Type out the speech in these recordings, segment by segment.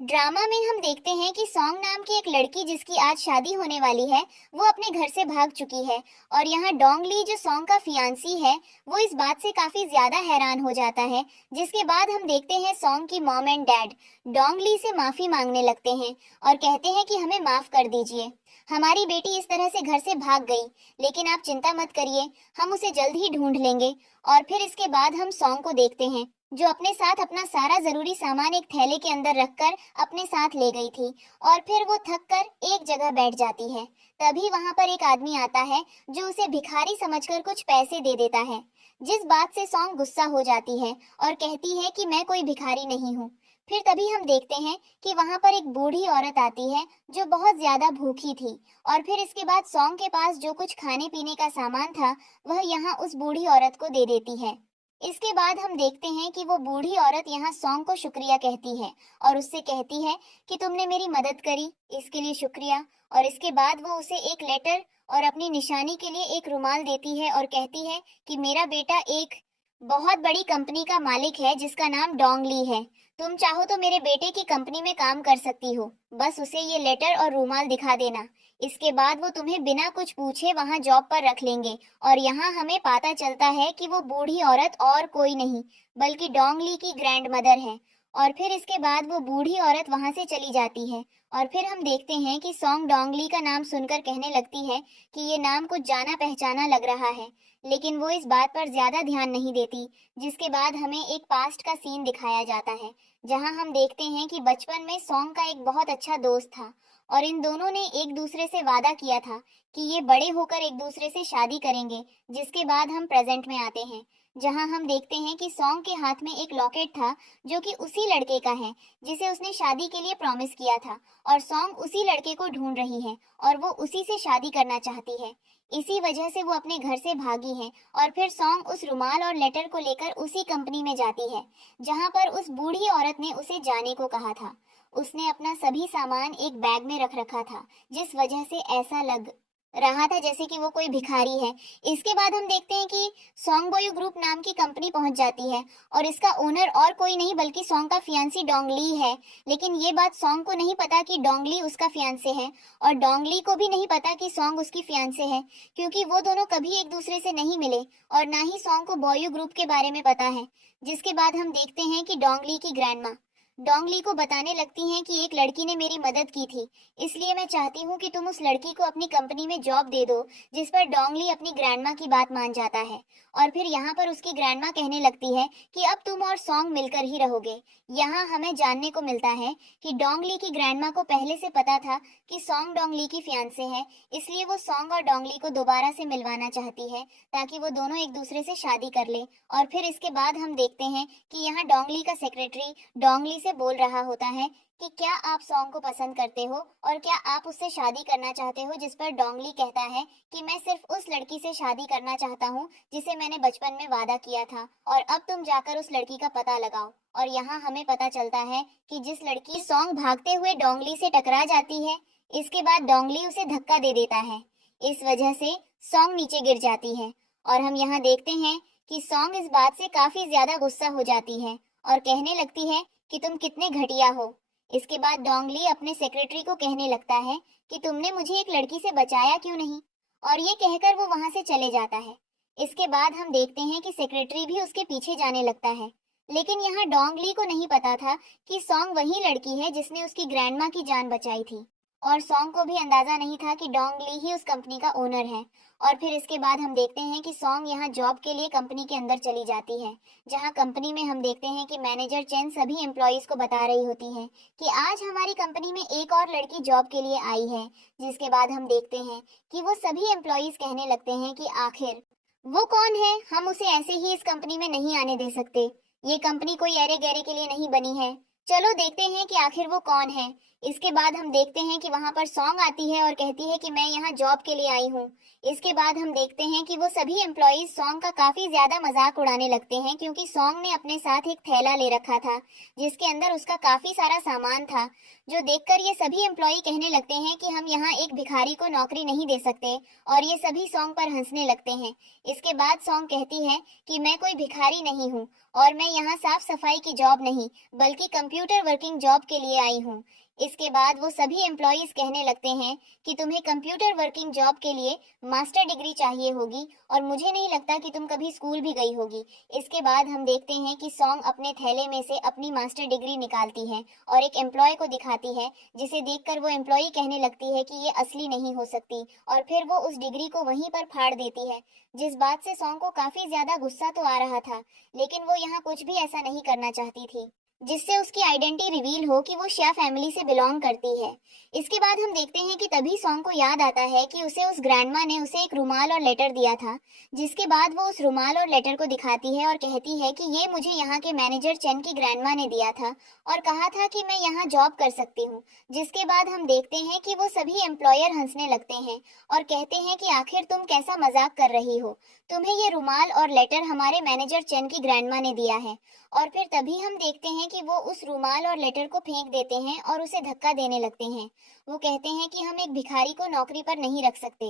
Drama में हम देखते हैं कि सॉन्ग नाम की एक लड़की जिसकी आज शादी होने वाली है, वो अपने घर से भाग चुकी है। और यहाँ डोंगली जो सॉन्ग का फियांसी है, वो इस बात से काफी ज्यादा हैरान हो जाता है। जिसके बाद हम देखते हैं सॉन्ग की मॉम एंड डैड डोंगली से माफी मांगने लगते हैं और कहते हैं कि हमें माफ कर दीजिए, हमारी बेटी इस तरह से घर से भाग गई, लेकिन आप चिंता मत करिए, हम उसे जल्द ही ढूंढ लेंगे। और फिर इसके बाद हम सॉन्ग को देखते हैं जो अपने साथ अपना सारा जरूरी सामान एक थैले के अंदर रखकर अपने साथ ले गई थी। और फिर वो थक कर एक जगह बैठ जाती है। तभी वहां पर एक आदमी आता है जो उसे भिखारी समझकर कुछ पैसे दे देता है। जिस बात से सॉन्ग गुस्सा हो जाती है और कहती है कि मैं कोई भिखारी नहीं हूँ। फिर तभी हम देखते हैं कि वहां पर एक बूढ़ी औरत आती है जो बहुत ज्यादा भूखी थी। और फिर इसके बाद सॉन्ग के पास जो कुछ खाने पीने का सामान था, वह यहाँ उस बूढ़ी औरत को दे देती है। इसके बाद हम देखते हैं कि वो बूढ़ी औरत यहाँ सॉन्ग को शुक्रिया कहती है और उससे कहती है कि तुमने मेरी मदद करी, इसके लिए शुक्रिया। और इसके बाद वो उसे एक लेटर और अपनी निशानी के लिए एक रुमाल देती है और कहती है कि मेरा बेटा एक बहुत बड़ी कंपनी का मालिक है जिसका नाम डोंगली है। तुम चाहो तो मेरे बेटे की कंपनी में काम कर सकती हो, बस उसे ये लेटर और रूमाल दिखा देना। इसके बाद वो तुम्हें बिना कुछ पूछे वहां जॉब पर रख लेंगे। और यहाँ हमें पता चलता है कि वो बूढ़ी औरत और कोई नहीं बल्कि डोंगली की ग्रैंड मदर है। और फिर इसके बाद वो बूढ़ी औरत वहां से चली जाती है। और फिर हम देखते हैं कि सॉन्ग डोंगली का नाम सुनकर कहने लगती है कि ये नाम कुछ जाना पहचाना लग रहा है, लेकिन वो इस बात पर ज्यादा ध्यान नहीं देती। जिसके बाद हमें एक पास्ट का सीन दिखाया जाता है जहां हम देखते हैं कि बचपन में सॉन्ग का एक बहुत अच्छा दोस्त था और इन दोनों ने एक दूसरे से वादा किया था कि ये बड़े होकर एक दूसरे से शादी करेंगे। जिसके बाद हम प्रेजेंट में आते हैं जहां हम देखते हैं कि सॉन्ग के हाथ में एक लॉकेट था जो कि उसी लड़के का है जिसे उसने शादी के लिए प्रॉमिस किया था। और सॉन्ग उसी लड़के को ढूंढ रही है और वो उसी से शादी करना चाहती है। इसी वजह से वो अपने घर से भागी है। और फिर सॉन्ग उस रुमाल और लेटर को लेकर उसी कंपनी में जाती है जहां पर उस बूढ़ी औरत ने उसे जाने को कहा था। उसने अपना सभी सामान एक बैग में रख रखा था, जिस वजह से ऐसा लग रहा था जैसे कि वो कोई भिखारी है। इसके बाद हम देखते हैं कि सॉन्ग बॉय ग्रुप नाम की कंपनी पहुंच जाती है और इसका ओनर और कोई नहीं बल्कि सॉन्ग का फियांसी डोंगली है। लेकिन ये बात सॉन्ग को नहीं पता कि डोंगली उसका फियांसे है और डोंगली को भी नहीं पता कि सॉन्ग उसकी फियांसे है, क्योंकि वो दोनों कभी एक दूसरे से नहीं मिले और ना ही सॉन्ग को बॉय ग्रुप के बारे में पता है। जिसके बाद हम देखते हैं कि डोंगली की ग्रैंडमा डोंगली को बताने लगती हैं कि एक लड़की ने मेरी मदद की थी, इसलिए मैं चाहती हूँ कि तुम उस लड़की को अपनी कंपनी में जॉब दे दो। जिस पर डोंगली अपनी ग्रैंडमा की बात मान जाता है। और फिर यहाँ पर उसकी ग्रैंडमा कहने लगती है कि अब तुम और सॉन्ग मिलकर ही रहोगे। यहाँ हमें जानने को मिलता है कि डोंगली की ग्रैंडमा को पहले से पता था कि सॉन्ग डोंगली की फियांसे है, इसलिए वो सॉन्ग और डोंगली को दोबारा से मिलवाना चाहती है ताकि वो दोनों एक दूसरे से शादी कर ले। और फिर इसके बाद हम देखते हैं कि यहाँ डोंगली का सेक्रेटरी डोंगली से बोल रहा होता है कि क्या आप सॉन्ग को पसंद करते हो और क्या आप उससे शादी करना चाहते हो। जिस पर डोंगली कहता है कि मैं सिर्फ उस लड़की से शादी करना चाहता हूँ जिसे मैंने बचपन में वादा किया था, और अब तुम जाकर उस लड़की का पता लगाओ। और यहाँ हमें पता चलता है कि जिस लड़की सॉन्ग भागते हुए डोंगली से टकरा जाती है, इसके बाद डोंगली उसे धक्का दे देता है। इस वजह से सॉन्ग नीचे गिर जाती है और हम यहाँ देखते हैं कि सॉन्ग इस बात से काफी ज्यादा गुस्सा हो जाती है और कहने लगती है कि तुम कितने घटिया हो। इसके बाद डोंगली अपने सेक्रेटरी को कहने लगता है कि तुमने मुझे एक लड़की से बचाया क्यों नहीं, और ये कहकर वो वहां से चले जाता है। इसके बाद हम देखते हैं कि सेक्रेटरी भी उसके पीछे जाने लगता है। लेकिन यहाँ डोंगली को नहीं पता था कि सॉन्ग वही लड़की है जिसने उसकी ग्रैंडमा की जान बचाई थी। और सॉन्ग को भी अंदाजा नहीं था कि डोंगली ही उस कंपनी का ओनर है। और फिर इसके बाद हम देखते हैं कि सॉन्ग यहाँ जॉब के लिए कंपनी के अंदर चली जाती है, जहाँ कंपनी में हम देखते हैं कि मैनेजर चेन सभी एम्प्लॉयज को बता रही होती है कि आज हमारी कंपनी में एक और लड़की जॉब के लिए आई है। जिसके बाद हम देखते हैं कि वो सभी एम्प्लॉयज कहने लगते हैं कि आखिर वो कौन है, हम उसे ऐसे ही इस कंपनी में नहीं आने दे सकते, ये कंपनी कोई अरे गहरे के लिए नहीं बनी है, चलो देखते हैं कि आखिर वो कौन है। इसके बाद हम देखते हैं कि वहां पर सॉन्ग आती है और कहती है कि मैं यहाँ जॉब के लिए आई हूँ। इसके बाद हम देखते हैं कि वो सभी एम्प्लॉयज सॉन्ग का काफी ज्यादा मजाक उड़ाने लगते हैं, क्योंकि सॉन्ग ने अपने साथ एक थैला ले रखा था जिसके अंदर उसका काफी सारा सामान था, जो देखकर ये सभी एम्प्लॉय कहने लगते हैं कि हम यहाँ एक भिखारी को नौकरी नहीं दे सकते। और ये सभी सॉन्ग पर हंसने लगते हैं। इसके बाद सॉन्ग कहती है कि मैं कोई भिखारी नहीं हूँ और मैं यहाँ साफ सफाई की जॉब नहीं बल्कि कंप्यूटर वर्किंग जॉब के लिए आई हूँ। इसके बाद वो सभी एम्प्लॉयज कहने लगते हैं कि तुम्हें कंप्यूटर वर्किंग जॉब के लिए मास्टर डिग्री चाहिए होगी और मुझे नहीं लगता कि तुम कभी स्कूल भी गई होगी। इसके बाद हम देखते हैं कि सॉन्ग अपने थैले में से अपनी मास्टर डिग्री निकालती है और एक एम्प्लॉय को दिखाती है, जिसे देखकर वो एम्प्लॉय कहने लगती है कि ये असली नहीं हो सकती और फिर वो उस डिग्री को वहीं पर फाड़ देती है। जिस बात से सॉन्ग को काफी ज्यादा गुस्सा तो आ रहा था, लेकिन वो यहाँ कुछ भी ऐसा नहीं करना चाहती थी जिससे उसकी आइडेंटिटी रिवील हो कि वो शिया फैमिली से बिलोंग करती है। इसके बाद हम देखते हैं कि तभी सॉन्ग को याद आता है कि उसे उस ग्रैंडमा ने उसे एक रुमाल और लेटर दिया था, जिसके बाद वो उस रुमाल और लेटर को दिखाती है और कहती है कि ये मुझे यहाँ के मैनेजर चेन की ग्रैंडमा ने दिया था और कहा था कि मैं यहाँ जॉब कर सकती हूँ। जिसके बाद हम देखते हैं कि वो सभी एम्प्लॉयर हंसने लगते हैं और कहते हैं कि आखिर तुम कैसा मजाक कर रही हो, तुम्हें ये रुमाल और लेटर हमारे मैनेजर चेन की ग्रैंडमा ने दिया है। और फिर तभी हम देखते हैं कि वो उस रुमाल और लेटर को फेंक देते हैं और उसे धक्का देने लगते हैं। वो कहते हैं कि हम एक भिखारी को नौकरी पर नहीं रख सकते।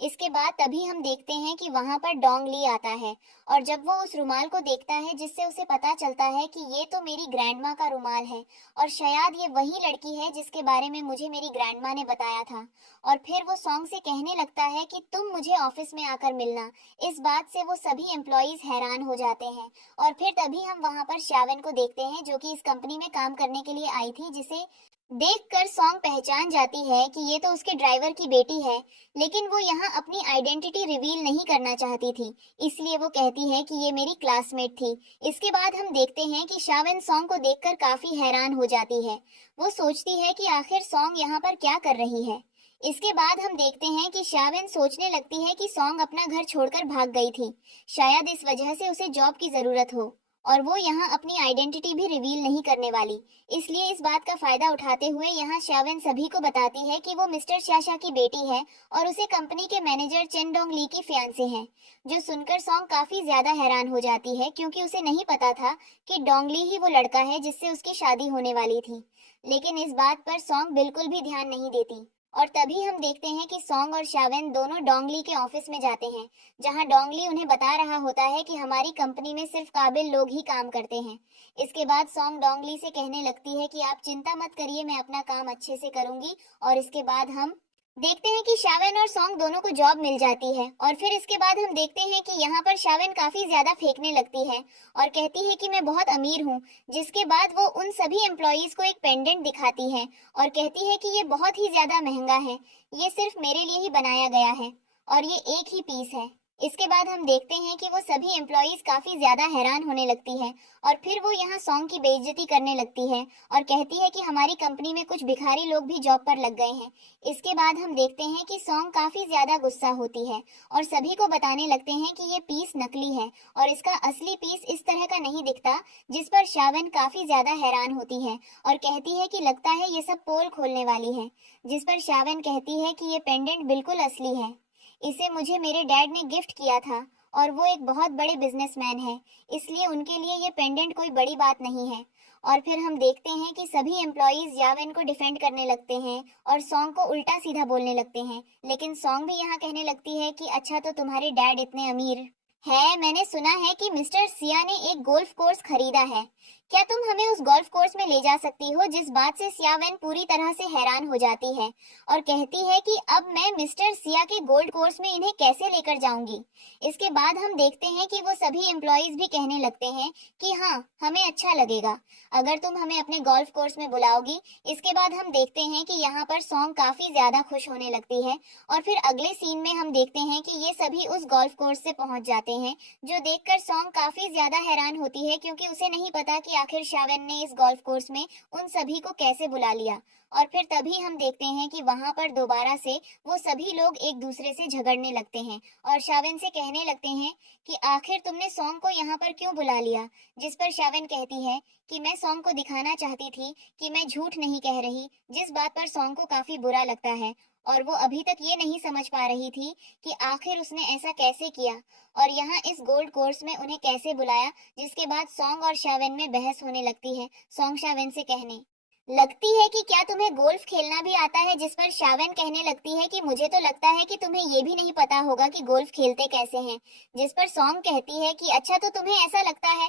इसके बाद तभी हम देखते हैं कि वहां पर डोंग ली आता है और जब वो उस रुमाल को देखता है जिससे उसे पता चलता है कि ये तो मेरी ग्रैंडमा का रुमाल है और शायद ये वही लड़की है जिसके बारे में मुझे मेरी ग्रैंडमा ने बताया था। और फिर वो सॉन्ग से कहने लगता है कि तुम मुझे ऑफिस में आकर मिलना। इस बात से वो सभी एम्प्लॉयज हैरान हो जाते हैं और फिर तभी हम वहां पर श्यावन को देखते हैं जो कि इस कंपनी में काम करने के लिए आई थी, जिसे देखकर सॉन्ग पहचान जाती है कि ये तो उसके ड्राइवर की बेटी है। लेकिन वो यहाँ अपनी आइडेंटिटी रिवील नहीं करना चाहती थी, इसलिए वो कहती है कि ये मेरी क्लासमेट थी। इसके बाद हम देखते हैं कि शावन सॉन्ग को देखकर काफी हैरान हो जाती है। वो सोचती है कि आखिर सॉन्ग यहाँ पर क्या कर रही है। इसके बाद हम देखते हैं कि शावन सोचने लगती है कि सॉन्ग अपना घर छोड़कर भाग गई थी, शायद इस वजह से उसे जॉब की जरूरत हो और वो यहाँ अपनी आइडेंटिटी भी रिवील नहीं करने वाली। इसलिए इस बात का फायदा उठाते हुए यहाँ शावन सभी को बताती है कि वो मिस्टर शाशा की बेटी है और उसे कंपनी के मैनेजर चेन डोंग ली की फियांसे हैं। जो सुनकर सॉन्ग काफी ज्यादा हैरान हो जाती है क्योंकि उसे नहीं पता था कि डोंगली ही वो लड़का है जिससे उसकी शादी होने वाली थी। लेकिन इस बात पर सॉन्ग बिल्कुल भी ध्यान नहीं देती और तभी हम देखते हैं कि सॉन्ग और शावन दोनों डोंगली के ऑफिस में जाते हैं, जहां डोंगली उन्हें बता रहा होता है कि हमारी कंपनी में सिर्फ काबिल लोग ही काम करते हैं। इसके बाद सॉन्ग डोंगली से कहने लगती है कि आप चिंता मत करिए, मैं अपना काम अच्छे से करूंगी। और इसके बाद हम देखते हैं कि शावन और सॉन्ग दोनों को जॉब मिल जाती है और फिर इसके बाद हम देखते हैं कि यहाँ पर शावन काफी ज्यादा फेंकने लगती है और कहती है कि मैं बहुत अमीर हूँ। जिसके बाद वो उन सभी एम्प्लॉयज को एक पेंडेंट दिखाती है और कहती है कि ये बहुत ही ज्यादा महंगा है, ये सिर्फ मेरे लिए ही बनाया गया है और ये एक ही पीस है। इसके बाद हम देखते हैं कि वो सभी एम्प्लॉयज काफी ज्यादा हैरान होने लगती है और फिर वो यहाँ सॉन्ग की बेइज्जती करने लगती है और कहती है कि हमारी कंपनी में कुछ भिखारी लोग भी जॉब पर लग गए हैं। इसके बाद हम देखते हैं कि सॉन्ग काफी ज्यादा गुस्सा होती है और सभी को बताने लगते हैं कि ये पीस नकली है और इसका असली पीस इस तरह का नहीं दिखता। जिस पर शावन काफी ज्यादा हैरान होती है और कहती है कि लगता है ये सब पोल खोलने वाली है। जिस पर शावन कहती है कि ये पेंडेंट बिल्कुल असली है, इसे मुझे मेरे डैड ने गिफ्ट किया था और वो एक बहुत बड़े बिजनेसमैन है, इसलिए उनके लिए ये पेंडेंट कोई बड़ी बात नहीं है। और फिर हम देखते हैं कि सभी एम्प्लॉयज यावेन को डिफेंड करने लगते हैं और सॉन्ग को उल्टा सीधा बोलने लगते हैं। लेकिन सॉन्ग भी यहाँ कहने लगती है कि अच्छा तो तुम्हारे डैड इतने अमीर है, मैंने सुना है कि मिस्टर सिया ने एक गोल्फ कोर्स खरीदा है, क्या तुम हमें उस गोल्फ कोर्स में ले जा सकती हो। जिस बात से सियावेन पूरी तरह से हैरान हो जाती है और कहती है कि अब मैं मिस्टर सिया के गोल्ड कोर्स में इन्हें कैसे लेकर जाऊंगी। इसके बाद हम देखते हैं कि वो सभी एम्प्लॉयज भी कहने लगते हैं कि हाँ हमें अच्छा लगेगा अगर तुम हमें अपने गोल्फ कोर्स में बुलाओगी। इसके बाद हम देखते हैं कि यहाँ पर सॉन्ग काफी ज्यादा खुश होने लगती है और फिर अगले सीन में हम देखते हैं कि ये सभी उस गोल्फ कोर्स से पहुंच जाते हैं, जो देखकर सॉन्ग काफी ज्यादा हैरान होती है क्योंकि उसे नहीं पता कि आखिर शावन ने इस गोल्फ कोर्स में उन सभी को कैसे बुला लिया। और फिर तभी हम देखते हैं कि वहां पर दोबारा से वो सभी लोग एक दूसरे से झगड़ने लगते हैं और शावन से कहने लगते हैं कि आखिर तुमने सॉन्ग को यहाँ पर क्यों बुला लिया। जिस पर शावन कहती है कि मैं सॉन्ग को दिखाना चाहती थी कि मैं झूठ नहीं कह रही। जिस बात पर सॉन्ग को काफी बुरा लगता है और वो अभी तक ये नहीं समझ पा रही थी कि आखिर उसने ऐसा कैसे किया और यहाँ इस गोल्ड कोर्स में उन्हें कैसे बुलाया। जिसके बाद सॉन्ग और शावन में बहस होने लगती है। सॉन्ग शावन से कहने लगती है कि क्या तुम्हें गोल्फ खेलना भी आता है। जिस पर शावन कहने लगती है कि मुझे तो लगता है कि तुम्हें ये भी नहीं पता होगा कि गोल्फ खेलते कैसे हैं। जिस पर सॉन्ग कहती है कि अच्छा तो तुम्हें ऐसा लगता है,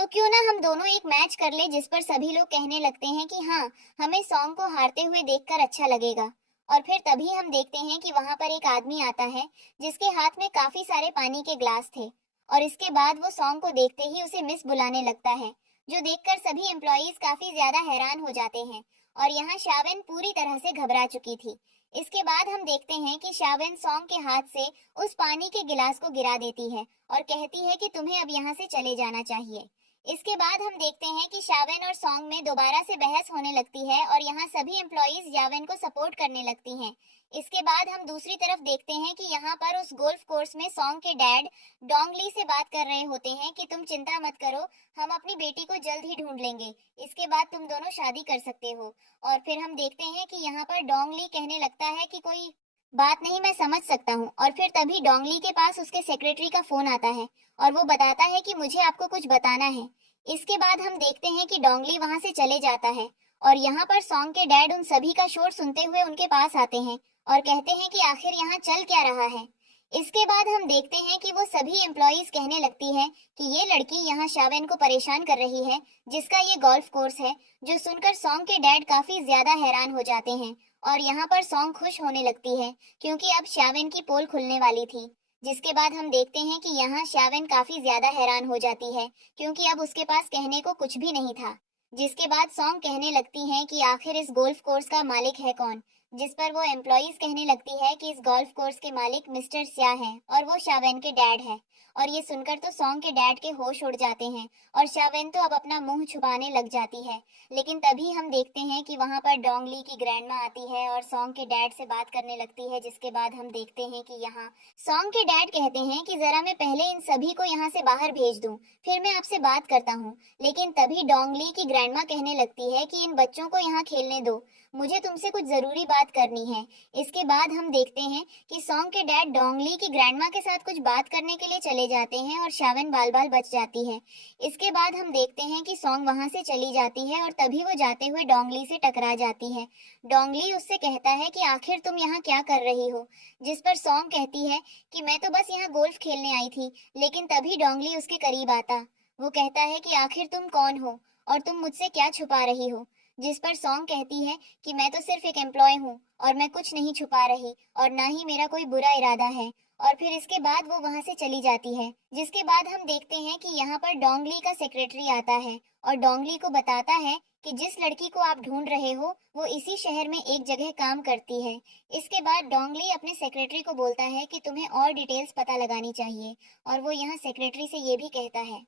तो क्यों ना हम दोनों एक मैच कर ले जिस पर सभी लोग कहने लगते हैं कि हाँ, हमें सॉन्ग को हारते हुए देखकर अच्छा लगेगा। और फिर तभी हम देखते हैं कि वहां पर एक आदमी आता है जिसके हाथ में काफी सारे पानी के ग्लास थे। और इसके बाद वो सॉन्ग को देखते ही उसे मिस बुलाने लगता है, जो देखकर सभी एम्प्लॉयज काफी ज्यादा हैरान हो जाते हैं। और यहाँ शावेन पूरी तरह से घबरा चुकी थी। इसके बाद हम देखते हैं कि शावेन सॉन्ग के हाथ से उस पानी के गिलास को गिरा देती है और कहती है कि तुम्हें अब यहाँ से चले जाना चाहिए। इसके बाद हम देखते हैं कि शावेन और सॉन्ग में दोबारा से बहस होने लगती है और यहाँ सभी एम्प्लॉयज यावेन को सपोर्ट करने लगती हैं। इसके बाद हम दूसरी तरफ देखते हैं कि यहाँ पर उस गोल्फ कोर्स में सॉन्ग के डैड डोंगली से बात कर रहे होते हैं कि तुम चिंता मत करो, हम अपनी बेटी को जल्द ही ढूंढ लेंगे, इसके बाद तुम दोनों शादी कर सकते हो। और फिर हम देखते हैं कि यहाँ पर डोंगली कहने लगता है कि कोई बात नहीं, मैं समझ सकता हूँ। और फिर तभी डोंगली के पास उसके सेक्रेटरी का फोन आता है और वो बताता है कि मुझे आपको कुछ बताना है। इसके बाद हम देखते हैं कि डोंगली वहां से चले जाता है और यहाँ पर सॉन्ग के डैड उन सभी का शोर सुनते हुए उनके पास आते हैं और कहते हैं कि आखिर यहाँ चल क्या रहा है। इसके बाद हम देखते हैं कि वो सभी एम्प्लॉयज कहने लगती है कि ये लड़की यहाँ शावेन को परेशान कर रही है, जिसका ये गोल्फ कोर्स है। जो सुनकर सॉन्ग के डैड काफी ज्यादा हैरान हो जाते हैं और यहाँ पर सॉन्ग खुश होने लगती है क्योंकि अब शावेन की पोल खुलने वाली थी। जिसके बाद हम देखते हैं कि यहाँ शावेन काफी ज्यादा हैरान हो जाती है क्योंकि अब उसके पास कहने को कुछ भी नहीं था। जिसके बाद सॉन्ग कहने लगती हैं कि आखिर इस गोल्फ कोर्स का मालिक है कौन, जिस पर वो एम्प्लॉयज कहने लगती है कि इस गोल्फ कोर्स के मालिक मिस्टर स्या हैं और वो शावेन के डैड है। और ये सुनकर तो सॉन्ग के डैड के होश उड़ जाते हैं और शावेन तो अब अपना मुंह छुपाने लग जाती है। लेकिन तभी हम देखते हैं कि वहां पर डोंगली की ग्रैंडमा आती है और सॉन्ग के डैड से बात करने लगती है। जिसके बाद हम देखते हैं कि यहाँ सॉन्ग के डैड कहते हैं कि जरा मैं पहले इन सभी को यहाँ से बाहर भेज दूं, फिर मैं आपसे बात करता हूँ। लेकिन तभी डोंगली की ग्रैंडमा कहने लगती है कि इन बच्चों को यहाँ खेलने दो, मुझे तुमसे कुछ जरूरी बात करनी है। इसके बाद हम देखते हैं कि सॉन्ग के डैड डोंगली की ग्रैंडमा के साथ कुछ बात करने के लिए चले जाते हैं और शावेन बाल बाल बच जाती है। इसके बाद हम देखते हैं कि सॉन्ग वहां से चली जाती है और तभी वो जाते हुए डोंगली से टकरा जाती है। डोंगली उससे कहता है कि आखिर तुम यहाँ क्या कर रही हो, जिस पर सॉन्ग कहती है कि मैं तो बस यहाँ गोल्फ खेलने आई थी। लेकिन तभी डोंगली उसके करीब आता, वो कहता है कि आखिर तुम कौन हो और तुम मुझसे क्या छुपा रही हो। जिस पर सॉन्ग कहती है कि मैं तो सिर्फ एक एम्प्लॉय हूँ और मैं कुछ नहीं छुपा रही और ना ही मेरा कोई बुरा इरादा है। और फिर इसके बाद वो वहां से चली जाती है। जिसके बाद हम देखते हैं कि यहाँ पर डोंगली का सेक्रेटरी आता है और डोंगली को बताता है कि जिस लड़की को आप ढूंढ रहे हो वो इसी शहर में एक जगह काम करती है। इसके बाद डोंगली अपने सेक्रेटरी को बोलता है कि तुम्हें और डिटेल्स पता लगानी चाहिए और वो यहाँ सेक्रेटरी से ये भी कहता है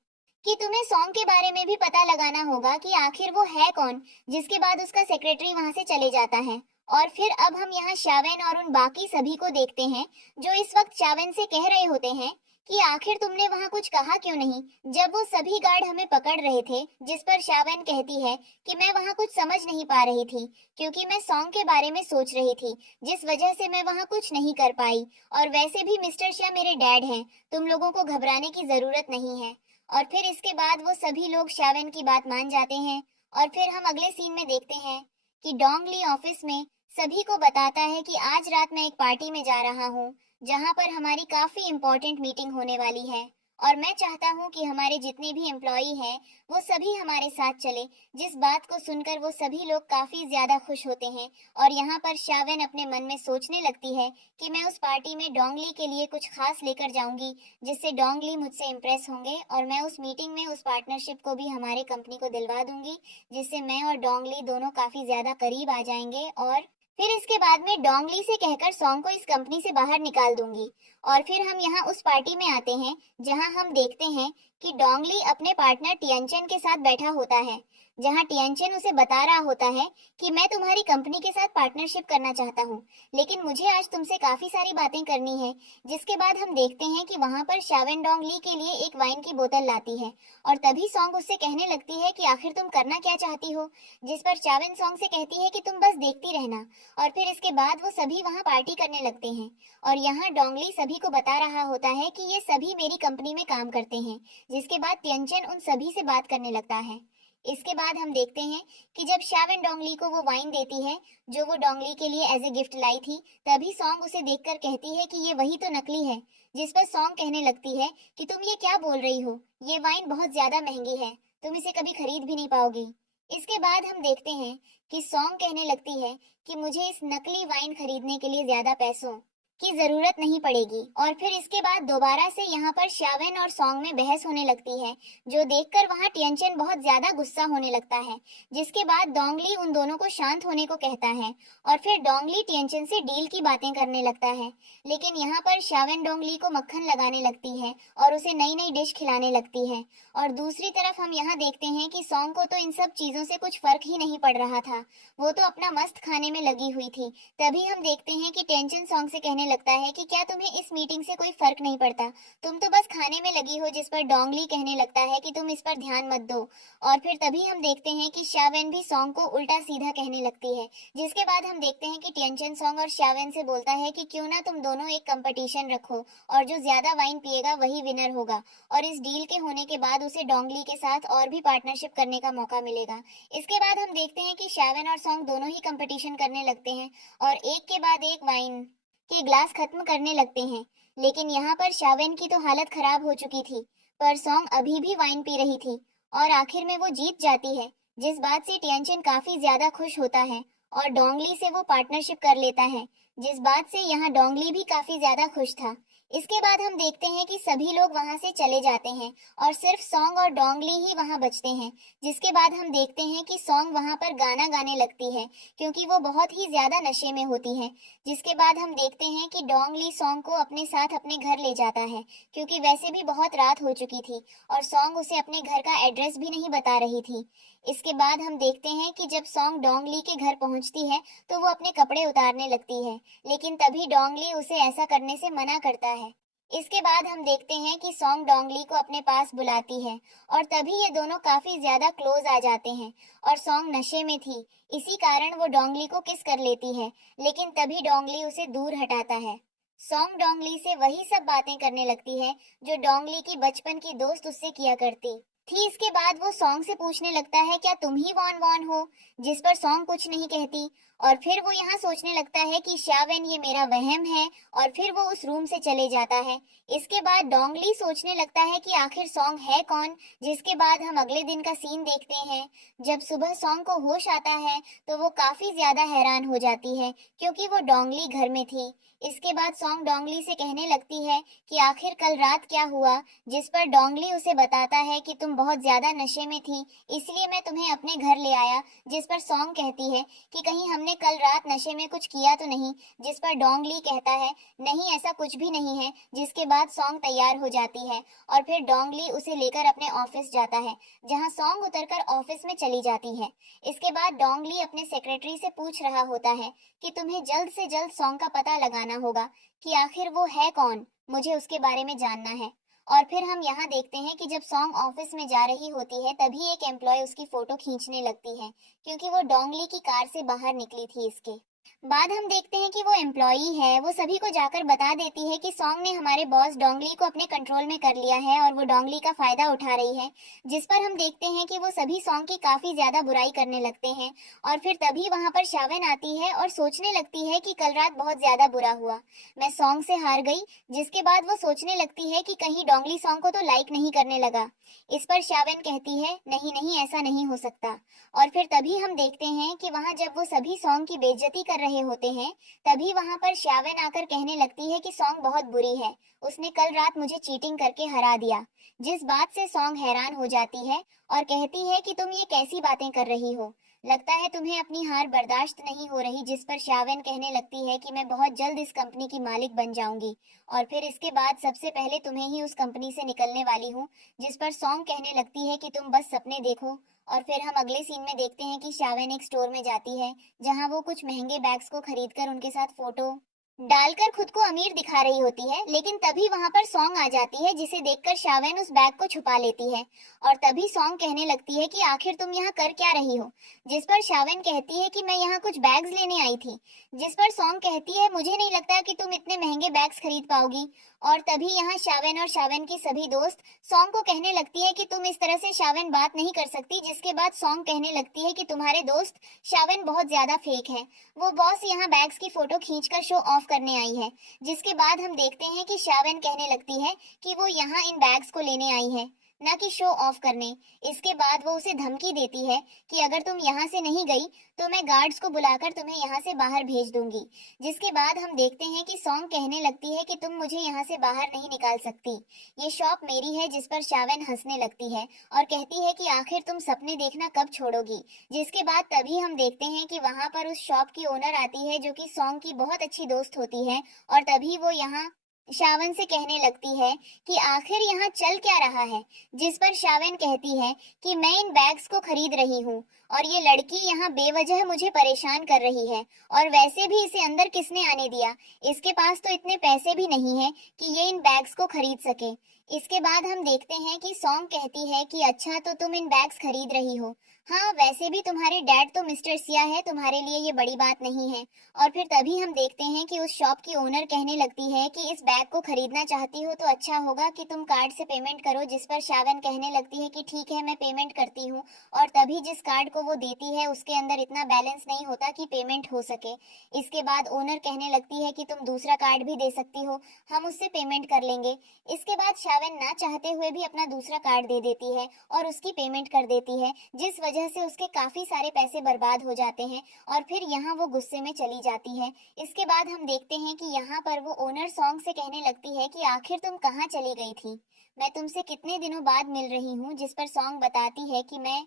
कि तुम्हें सॉन्ग के बारे में भी पता लगाना होगा कि आखिर वो है कौन। जिसके बाद उसका सेक्रेटरी वहां से चले जाता है। और फिर अब हम यहाँ शावेन और उन बाकी सभी को देखते हैं जो इस वक्त शावेन से कह रहे होते हैं कि आखिर तुमने वहां कुछ कहा क्यों नहीं, जब वो सभी गार्ड हमें पकड़ रहे थे। जिस पर शावेन कहती है कि मैं वहां कुछ समझ नहीं पा रही थी क्योंकि मैं सॉन्ग के बारे में सोच रही थी, जिस वजह से मैं वहां कुछ नहीं कर पाई। और वैसे भी मिस्टर शाह मेरे डैड हैं, तुम लोगों को घबराने की जरूरत नहीं है। और फिर इसके बाद वो सभी लोग शावेन की बात मान जाते हैं। और फिर हम अगले सीन में देखते हैं कि डोंगली ऑफिस में सभी को बताता है कि आज रात मैं एक पार्टी में जा रहा हूँ जहाँ पर हमारी काफी इम्पोर्टेंट मीटिंग होने वाली है और मैं चाहता हूँ कि हमारे जितने भी एम्प्लॉई हैं वो सभी हमारे साथ चले। जिस बात को सुनकर वो सभी लोग काफी ज्यादा खुश होते हैं और यहाँ पर शावेन अपने मन में सोचने लगती है कि मैं उस पार्टी में डोंगली के लिए कुछ खास लेकर जाऊंगी जिससे डोंगली मुझसे इम्प्रेस होंगे और मैं उस मीटिंग में उस पार्टनरशिप को भी हमारे कंपनी को दिलवा दूंगी, जिससे मैं और डोंगली दोनों काफी ज्यादा करीब आ जाएंगे। और फिर इसके बाद में डोंगली से कहकर सॉन्ग को इस कंपनी से बाहर निकाल दूंगी। और फिर हम यहाँ उस पार्टी में आते हैं जहाँ हम देखते हैं कि डोंगली अपने पार्टनर टियनचन के साथ बैठा होता है, जहाँ टियनचन उसे बता रहा होता है कि मैं तुम्हारी कंपनी के साथ पार्टनरशिप करना चाहता हूँ, लेकिन मुझे आज तुमसे काफी सारी बातें करनी है। जिसके बाद हम देखते हैं कि वहाँ पर शावेन डोंगली के लिए एक वाइन की बोतल लाती है और तभी सॉन्ग उससे कहने लगती है कि आखिर तुम करना क्या चाहती हो। जिस पर शावेन सॉन्ग से कहती है कि तुम बस देखती रहना। और फिर इसके बाद वो सभी वहाँ पार्टी करने लगते हैं और यहाँ डोंगली सभी को बता रहा होता है कि ये सभी मेरी कंपनी में काम करते हैं। जिसके बाद टियनचन उन सभी से बात करने लगता है। इसके बाद हम देखते हैं कि जब शावेन डोंगली को वो वाइन देती है जो वो डोंगली के लिए एज ए गिफ्ट लाई थी, तभी सॉन्ग उसे देखकर कहती है कि ये वही तो नकली है। जिस पर सॉन्ग कहने लगती है कि तुम ये क्या बोल रही हो, ये वाइन बहुत ज्यादा महंगी है, तुम इसे कभी खरीद भी नहीं पाओगी। इसके बाद हम देखते हैं कि सॉन्ग कहने लगती है कि मुझे इस नकली वाइन खरीदने के लिए ज्यादा पैसों की जरूरत नहीं पड़ेगी। और फिर इसके बाद दोबारा से यहाँ पर शावेन और सॉन्ग में बहस होने लगती है, जो देखकर वहाँ टियनचन बहुत ज्यादा गुस्सा होने लगता है। जिसके बाद डोंगली उन दोनों को शांत होने को कहता है और फिर डोंगली टियनचन से डील की बातें करने लगता है। लेकिन यहाँ पर शावेन डोंगली को मक्खन लगाने लगती है और उसे नई नई डिश खिलाने लगती है। और दूसरी तरफ हम यहाँ देखते हैं कि सॉन्ग को तो इन सब चीजों से कुछ फर्क ही नहीं पड़ रहा था, वो तो अपना मस्त खाने में लगी हुई थी। तभी हम देखते हैं कि टेंशन सॉन्ग से कहने लगता है कि क्या तुम्हें इस मीटिंग से कोई फर्क नहीं पड़ता, तुम तो बस खाने में लगी हो। जिस पर डोंगली कहने लगता है कि तुम इस पर ध्यान मत दो। और फिर तभी हम देखते हैं कि शावेन भी सॉन्ग को उल्टा सीधा कहने लगती है। जिसके बाद हम देखते हैं कि टेंशन सॉन्ग और शावेन से बोलता है कि क्यों ना तुम दोनों एक कंपटीशन रखो और जो ज्यादा वाइन पिएगा वही विनर होगा। और इस डील के होने के बाद उसे डोंगली के साथ और भी पार्टनरशिप करने का मौका मिलेगा। इसके बाद हम देखते हैं कि शावेन और सॉन्ग दोनों ही कंपटीशन करने लगते हैं और एक के बाद एक वाइन के ग्लास खत्म करने लगते हैं। लेकिन यहाँ पर शावेन की तो हालत खराब हो चुकी थी, पर सॉन्ग अभी भी वाइन पी रही थी और आखिर में वो जीत जाती है। जिस बात से टियनचन काफी ज्यादा खुश होता है और डोंगली से वो पार्टनरशिप कर लेता है, जिस बात से यहाँ डोंगली भी काफी ज्यादा खुश था। इसके बाद हम देखते हैं कि सभी लोग वहां से चले जाते हैं और सिर्फ सॉन्ग और डोंगली ही वहां बचते हैं। जिसके बाद हम देखते हैं कि सॉन्ग वहां पर गाना गाने लगती है क्योंकि वो बहुत ही ज्यादा नशे में होती है। जिसके बाद हम देखते हैं कि डोंगली सॉन्ग को अपने साथ अपने घर ले जाता है क्योंकि वैसे भी बहुत रात हो चुकी थी और सॉन्ग उसे अपने घर का एड्रेस भी नहीं बता रही थी। इसके बाद हम देखते हैं कि जब सॉन्ग डोंगली के घर पहुंचती है तो वो अपने कपड़े उतारने लगती है, लेकिन तभी डोंगली उसे ऐसा करने से मना करता है। इसके बाद हम देखते हैं कि सॉन्ग डोंगली को अपने पास बुलाती है और तभी ये दोनों काफी ज्यादा क्लोज आ जाते हैं। और सॉन्ग नशे में थी, इसी कारण वो डोंगली को किस कर लेती है, लेकिन तभी डोंगली उसे दूर हटाता है। सॉन्ग डोंगली से वही सब बातें करने लगती है जो डोंगली की बचपन की दोस्त उससे किया करती थी। इसके बाद वो सॉन्ग से पूछने लगता है क्या तुम ही वॉन वॉन हो, जिस पर सॉन्ग कुछ नहीं कहती। और फिर वो यहाँ सोचने लगता है कि शावेन ये मेरा वहम है और फिर वो उस रूम से चले जाता है। इसके बाद डोंगली सोचने लगता है कि आखिर सॉन्ग है कौन। जिसके बाद हम अगले दिन का सीन देखते हैं। जब सुबह सॉन्ग को होश आता है तो वो काफी ज्यादा हैरान हो जाती है क्योंकि वो डोंगली घर में थी। इसके बाद सॉन्ग डोंगली से कहने लगती है कि आखिर कल रात क्या हुआ, जिस पर डोंगली उसे बताता है कि तुम बहुत ज्यादा नशे में थी, इसलिए मैं तुम्हें अपने घर ले आया। जिस पर सॉन्ग कहती है कि कहीं हमने कल रात नशे में कुछ किया तो नहीं। जिस पर डोंगली कहता है नहीं ऐसा कुछ भी नहीं है। जिसके बाद सॉन्ग तैयार हो जाती है और फिर डोंगली उसे लेकर अपने ऑफिस जाता है, जहां सॉन्ग उतरकर ऑफिस में चली जाती है। इसके बाद डोंगली अपने सेक्रेटरी से पूछ रहा होता है कि तुम्हें जल्द से जल्द सॉन्ग का पता लगाना होगा कि आखिर वो है कौन, मुझे उसके बारे में जानना है। और फिर हम यहाँ देखते हैं कि जब सॉन्ग ऑफिस में जा रही होती है तभी एक एम्प्लॉय उसकी फोटो खींचने लगती है क्योंकि वो डोंगली की कार से बाहर निकली थी। इसके बाद हम देखते हैं कि वो एम्प्लॉई है, वो सभी को जाकर बता देती है कि सॉन्ग ने हमारे बॉस डोंगली को अपने कंट्रोल में कर लिया है और वो डोंगली का फायदा उठा रही है। जिस पर हम देखते हैं कि वो सभी सॉन्ग की काफी ज्यादा बुराई करने लगते हैं। और फिर तभी वहां पर शावेन आती है और सोचने लगती है कि कल रात बहुत ज्यादा बुरा हुआ, मैं सॉन्ग से हार गई। जिसके बाद वो सोचने लगती है कि कहीं डोंगली सॉन्ग को तो लाइक नहीं करने लगा। इस पर शावेन कहती है नहीं नहीं ऐसा नहीं हो सकता। और फिर तभी हम देखते हैं कि वहां जब वो सभी सॉन्ग की बेइज्जती कर रहे होते हैं तभी वहां पर शावेन आकर कहने लगती है कि सॉन्ग बहुत बुरी है, उसने कल रात मुझे चीटिंग करके हरा दिया। जिस बात से सॉन्ग हैरान हो जाती है और कहती है कि तुम ये कैसी बातें कर रही हो, लगता है तुम्हें अपनी हार बर्दाश्त नहीं हो रही। जिस पर शावेन कहने लगती है कि मैं बहुत जल्द इस कंपनी की मालिक बन जाऊंगी और फिर इसके बाद सबसे पहले तुम्हें ही उस कंपनी से निकलने वाली हूँ। जिस पर सॉन्ग कहने लगती है कि तुम बस सपने देखो। और फिर हम अगले सीन में देखते हैं कि शावेन एक स्टोर में जाती है जहां वो कुछ महंगे बैग्स को खरीदकर उनके साथ फोटो डालकर खुद को अमीर दिखा रही होती है। लेकिन तभी वहां पर सॉन्ग आ जाती है जिसे देखकर शावेन उस बैग को छुपा लेती है और तभी सॉन्ग कहने लगती है कि आखिर तुम यहाँ कर क्या रही हो। जिस पर शावेन कहती है कि मैं यहाँ कुछ बैग्स लेने आई थी। जिस पर सॉन्ग कहती है मुझे नहीं लगता कि तुम इतने महंगे बैग्स खरीद पाओगी। और तभी यहाँ शावेन और शावेन की सभी दोस्त सॉन्ग को कहने लगती है कि तुम इस तरह से शावेन बात नहीं कर सकती। जिसके बाद सॉन्ग कहने लगती है कि तुम्हारे दोस्त शावेन बहुत ज्यादा फेक है, वो बॉस यहाँ बैग्स की फोटो खींचकर शो ऑफ करने आई है। जिसके बाद हम देखते हैं कि शावेन कहने लगती है कि वो यहाँ इन बैग्स को लेने आई है, ना कि शो ऑफ करने। इसके बाद वो उसे धमकी देती है कि अगर तुम यहाँ से नहीं गई तो मैं गार्ड्स को बुलाकर तुम्हें यहाँ से बाहर भेज दूंगी। जिसके बाद हम देखते हैं कि सॉन्ग कहने लगती है कि तुम मुझे यहाँ से बाहर नहीं निकाल सकती, ये शॉप मेरी है। जिस पर शावेन हंसने लगती है और कहती है कि आखिर तुम सपने देखना कब छोड़ोगी। जिसके बाद तभी हम देखते हैं कि वहां पर उस शॉप की ओनर आती है जो कि सॉन्ग की बहुत अच्छी दोस्त होती है, और तभी वो यहाँ शावन से कहने लगती है कि आखिर यहाँ चल क्या रहा है। जिस पर शावन कहती है कि मैं इन बैग्स को खरीद रही हूँ और ये लड़की यहाँ बेवजह मुझे परेशान कर रही है, और वैसे भी इसे अंदर किसने आने दिया, इसके पास तो इतने पैसे भी नहीं है कि ये इन बैग्स को खरीद सके। इसके बाद हम देखते हैं कि सॉन्ग कहती है कि अच्छा तो तुम इन बैग्स खरीद रही हो, हाँ वैसे भी तुम्हारे डैड तो मिस्टर सिया है, तुम्हारे लिए ये बड़ी बात नहीं है। और फिर तभी हम देखते हैं कि उस शॉप की ओनर कहने लगती है कि इस बैग को खरीदना चाहती हो तो अच्छा होगा कि तुम कार्ड से पेमेंट करो। जिस पर शावन कहने लगती है कि ठीक है मैं पेमेंट करती हूँ, और तभी जिस कार्ड को वो देती है उसके अंदर इतना बैलेंस नहीं होता कि पेमेंट हो सके। इसके बाद ओनर कहने लगती है कि तुम दूसरा कार्ड भी दे सकती हो, हम उससे पेमेंट कर लेंगे। इसके बाद शावन ना चाहते हुए भी अपना दूसरा कार्ड दे देती है और उसकी पेमेंट कर देती है, जिस वजह से उसके काफी सारे पैसे बर्बाद हो जाते हैं और फिर यहाँ वो गुस्से में चली जाती है। इसके बाद हम देखते हैं कि यहाँ पर वो ओनर सॉन्ग से कहने लगती है कि आखिर तुम कहाँ चली गई थी, मैं तुमसे कितने दिनों बाद मिल रही हूँ। जिस पर सॉन्ग बताती है कि मैं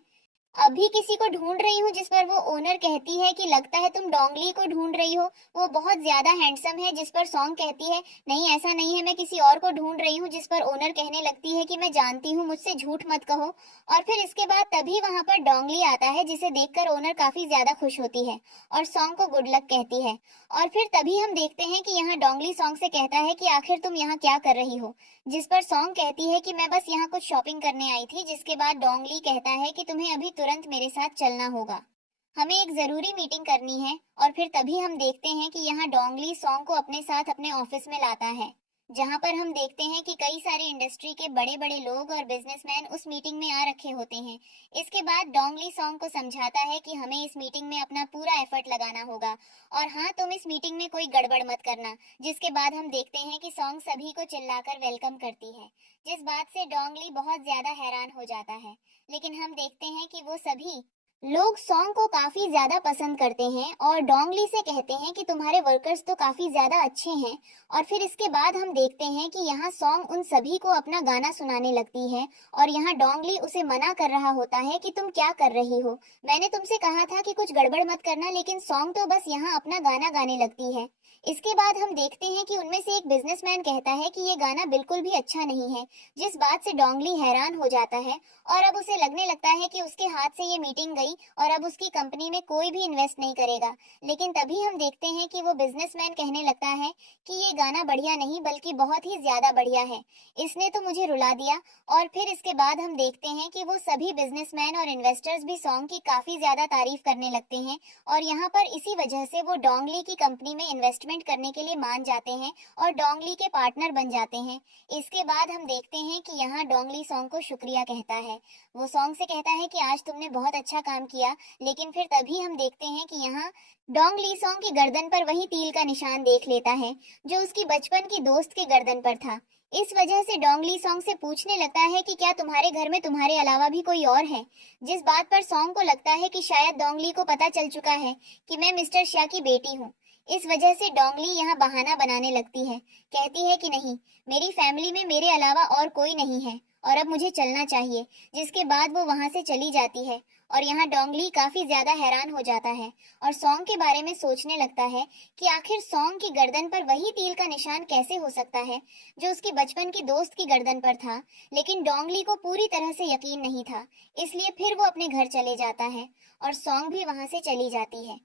अभी किसी को ढूंढ रही हूँ। जिस पर वो ओनर कहती है कि लगता है तुम डोंगली को ढूंढ रही हो, वो बहुत ज्यादा हैंडसम है। जिस पर सॉन्ग कहती है नहीं ऐसा नहीं है, मैं किसी और को ढूंढ रही हूँ। जिस पर ओनर कहने लगती है कि मैं जानती हूँ, मुझसे झूठ मत कहो। और फिर इसके बाद तभी वहां पर डोंगली आता है, जिसे देखकर ओनर काफी ज्यादा खुश होती है और सॉन्ग को गुड लक कहती है। और फिर तभी हम देखते हैं कि यहाँ डोंगली सॉन्ग से कहता है कि आखिर तुम यहाँ क्या कर रही हो। जिस पर सॉन्ग कहती है कि मैं बस यहाँ कुछ शॉपिंग करने आई थी। जिसके बाद डोंगली कहता है कि तुम्हें अभी तुरंत मेरे साथ चलना होगा, हमें एक जरूरी मीटिंग करनी है। और फिर तभी हम देखते हैं कि यहाँ डोंगली सॉन्ग को अपने साथ अपने ऑफिस में लाता है, जहाँ पर हम देखते हैं कि कई सारे इंडस्ट्री के बड़े बड़े लोग और बिजनेसमैन उस मीटिंग में आ रखे होते हैं। इसके बाद डोंगली सॉन्ग को समझाता है कि हमें इस मीटिंग में अपना पूरा एफर्ट लगाना होगा, और हाँ तुम इस मीटिंग में कोई गड़बड़ मत करना। जिसके बाद हम देखते हैं कि सॉन्ग सभी को चिल्लाकर वेलकम करती है, जिस बात से डोंगली बहुत ज्यादा हैरान हो जाता है। लेकिन हम देखते हैं कि वो सभी लोग सॉन्ग को काफी ज्यादा पसंद करते हैं और डोंगली से कहते हैं कि तुम्हारे वर्कर्स तो काफी ज्यादा अच्छे हैं। और फिर इसके बाद हम देखते हैं कि यहाँ सॉन्ग उन सभी को अपना गाना सुनाने लगती है, और यहाँ डोंगली उसे मना कर रहा होता है कि तुम क्या कर रही हो, मैंने तुमसे कहा था कि कुछ गड़बड़ मत करना, लेकिन सॉन्ग तो बस यहाँ अपना गाना गाने लगती है। इसके बाद हम देखते हैं कि उनमें से एक बिजनेसमैन कहता है कि ये गाना बिल्कुल भी अच्छा नहीं है, जिस बात से डोंगली हैरान हो जाता है और अब उसे लगने लगता है कि उसके हाथ से ये मीटिंग गई और अब उसकी कंपनी में कोई भी इन्वेस्ट नहीं करेगा। लेकिन तभी हम देखते हैं कि वो बिजनेसमैन कहने लगता है कि ये गाना बढ़िया नहीं बल्कि बहुत ही ज्यादा बढ़िया है, इसने तो मुझे रुला दिया। और फिर इसके बाद हम देखते हैं कि वो सभी बिजनेसमैन और इन्वेस्टर्स भी सॉन्ग की काफी ज्यादा तारीफ करने लगते हैं, और यहाँ पर इसी वजह से वो डोंगली की कंपनी में इन्वेस्टमेंट करने के लिए मान जाते हैं और डोंगली के पार्टनर बन जाते हैं। इसके बाद हम देखते हैं कि यहाँ डोंगली सॉन्ग को शुक्रिया कहता है, वो सॉन्ग से कहता है कि आज तुमने बहुत अच्छा काम किया। लेकिन फिर तभी हम देखते हैं कि यहाँ डोंगली सॉन्ग की गर्दन पर वही तील का निशान देख लेता है जो उसकी बचपन की दोस्त के गर्दन पर था। इस वजह से डोंगली सॉन्ग से पूछने लगता है कि क्या तुम्हारे घर में तुम्हारे अलावा भी कोई और है। जिस बात पर सॉन्ग को लगता है कि शायद डोंगली को पता चल चुका है कि मैं मिस्टर शाह की बेटी हूँ। इस वजह से डोंगली यहाँ बहाना बनाने लगती है, कहती है कि नहीं, मेरी फैमिली में मेरे अलावा और कोई नहीं है और अब मुझे चलना चाहिए। जिसके बाद वो वहां से चली जाती है और यहाँ डोंगली काफी ज्यादा हैरान हो जाता है और सॉन्ग के बारे में सोचने लगता है कि आखिर सॉन्ग की गर्दन पर वही तील का निशान कैसे हो सकता है जो उसकी बचपन की दोस्त की गर्दन पर था। लेकिन डोंगली को पूरी तरह से यकीन नहीं था, इसलिए फिर वो अपने घर चले जाता है और सॉन्ग भी वहां से चली जाती है।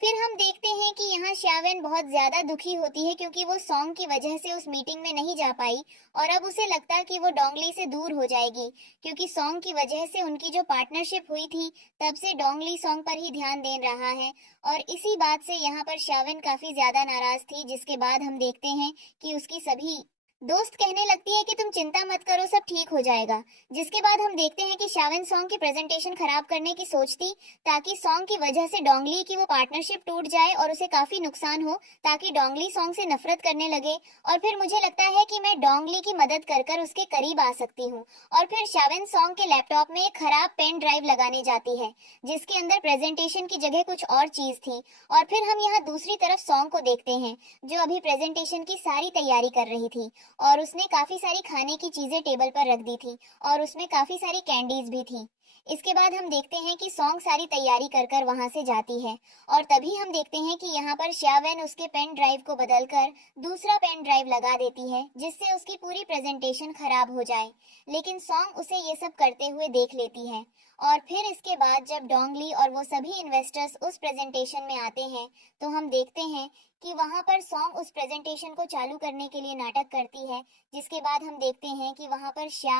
फिर हम देखते हैं कि यहाँ श्यावेन बहुत ज्यादा दुखी होती है क्योंकि वो सॉन्ग की वजह से उस मीटिंग में नहीं जा पाई, और अब उसे लगता है कि वो डोंगली से दूर हो जाएगी क्योंकि सॉन्ग की वजह से उनकी जो पार्टनरशिप हुई थी तब से डोंगली सॉन्ग पर ही ध्यान दे रहा है। और इसी बात से यहाँ पर श्यावेन काफी ज्यादा नाराज थी। जिसके बाद हम देखते हैं कि उसकी सभी दोस्त कहने लगती है कि तुम चिंता मत करो, सब ठीक हो जाएगा। जिसके बाद हम देखते हैं कि शावन सॉन्ग की प्रेजेंटेशन खराब करने की सोचती, ताकि सॉन्ग की वजह से डोंगली की वो पार्टनरशिप टूट जाए और उसे काफी नुकसान हो, ताकि डोंगली सॉन्ग से नफरत करने लगे। और फिर मुझे लगता है कि मैं डोंगली की मदद कर कर उसके करीब आ सकती हूँ। और फिर शावन सॉन्ग के लैपटॉप में एक खराब पेन ड्राइव लगाने जाती है, जिसके अंदर प्रेजेंटेशन की जगह कुछ और चीज थी। और फिर हम यहाँ दूसरी तरफ सॉन्ग को देखते हैं, जो अभी प्रेजेंटेशन की सारी तैयारी कर रही थी, और उसने काफी सारी खाने की चीजें टेबल पर रख दी थी, और उसमें काफी सारी कैंडीज भी थी। इसके बाद हम देखते हैं कि सॉन्ग सारी तैयारी कर कर वहां से जाती है, और तभी हम देखते हैं कि यहाँ पर श्यावेन उसके पेन ड्राइव को बदलकर दूसरा पेन ड्राइव लगा देती है, जिससे उसकी पूरी प्रेजेंटेशन खराब हो जाए। लेकिन सॉन्ग उसे ये सब करते हुए देख लेती है। और फिर इसके बाद जब डोंगली और वो सभी इन्वेस्टर्स उस प्रेजेंटेशन में आते हैं, तो हम देखते हैं कि वहां पर सॉन्ग उस प्रेजेंटेशन को चालू करने के लिए नाटक करती है। जिसके बाद हम देखते हैं कि वहां पर श्या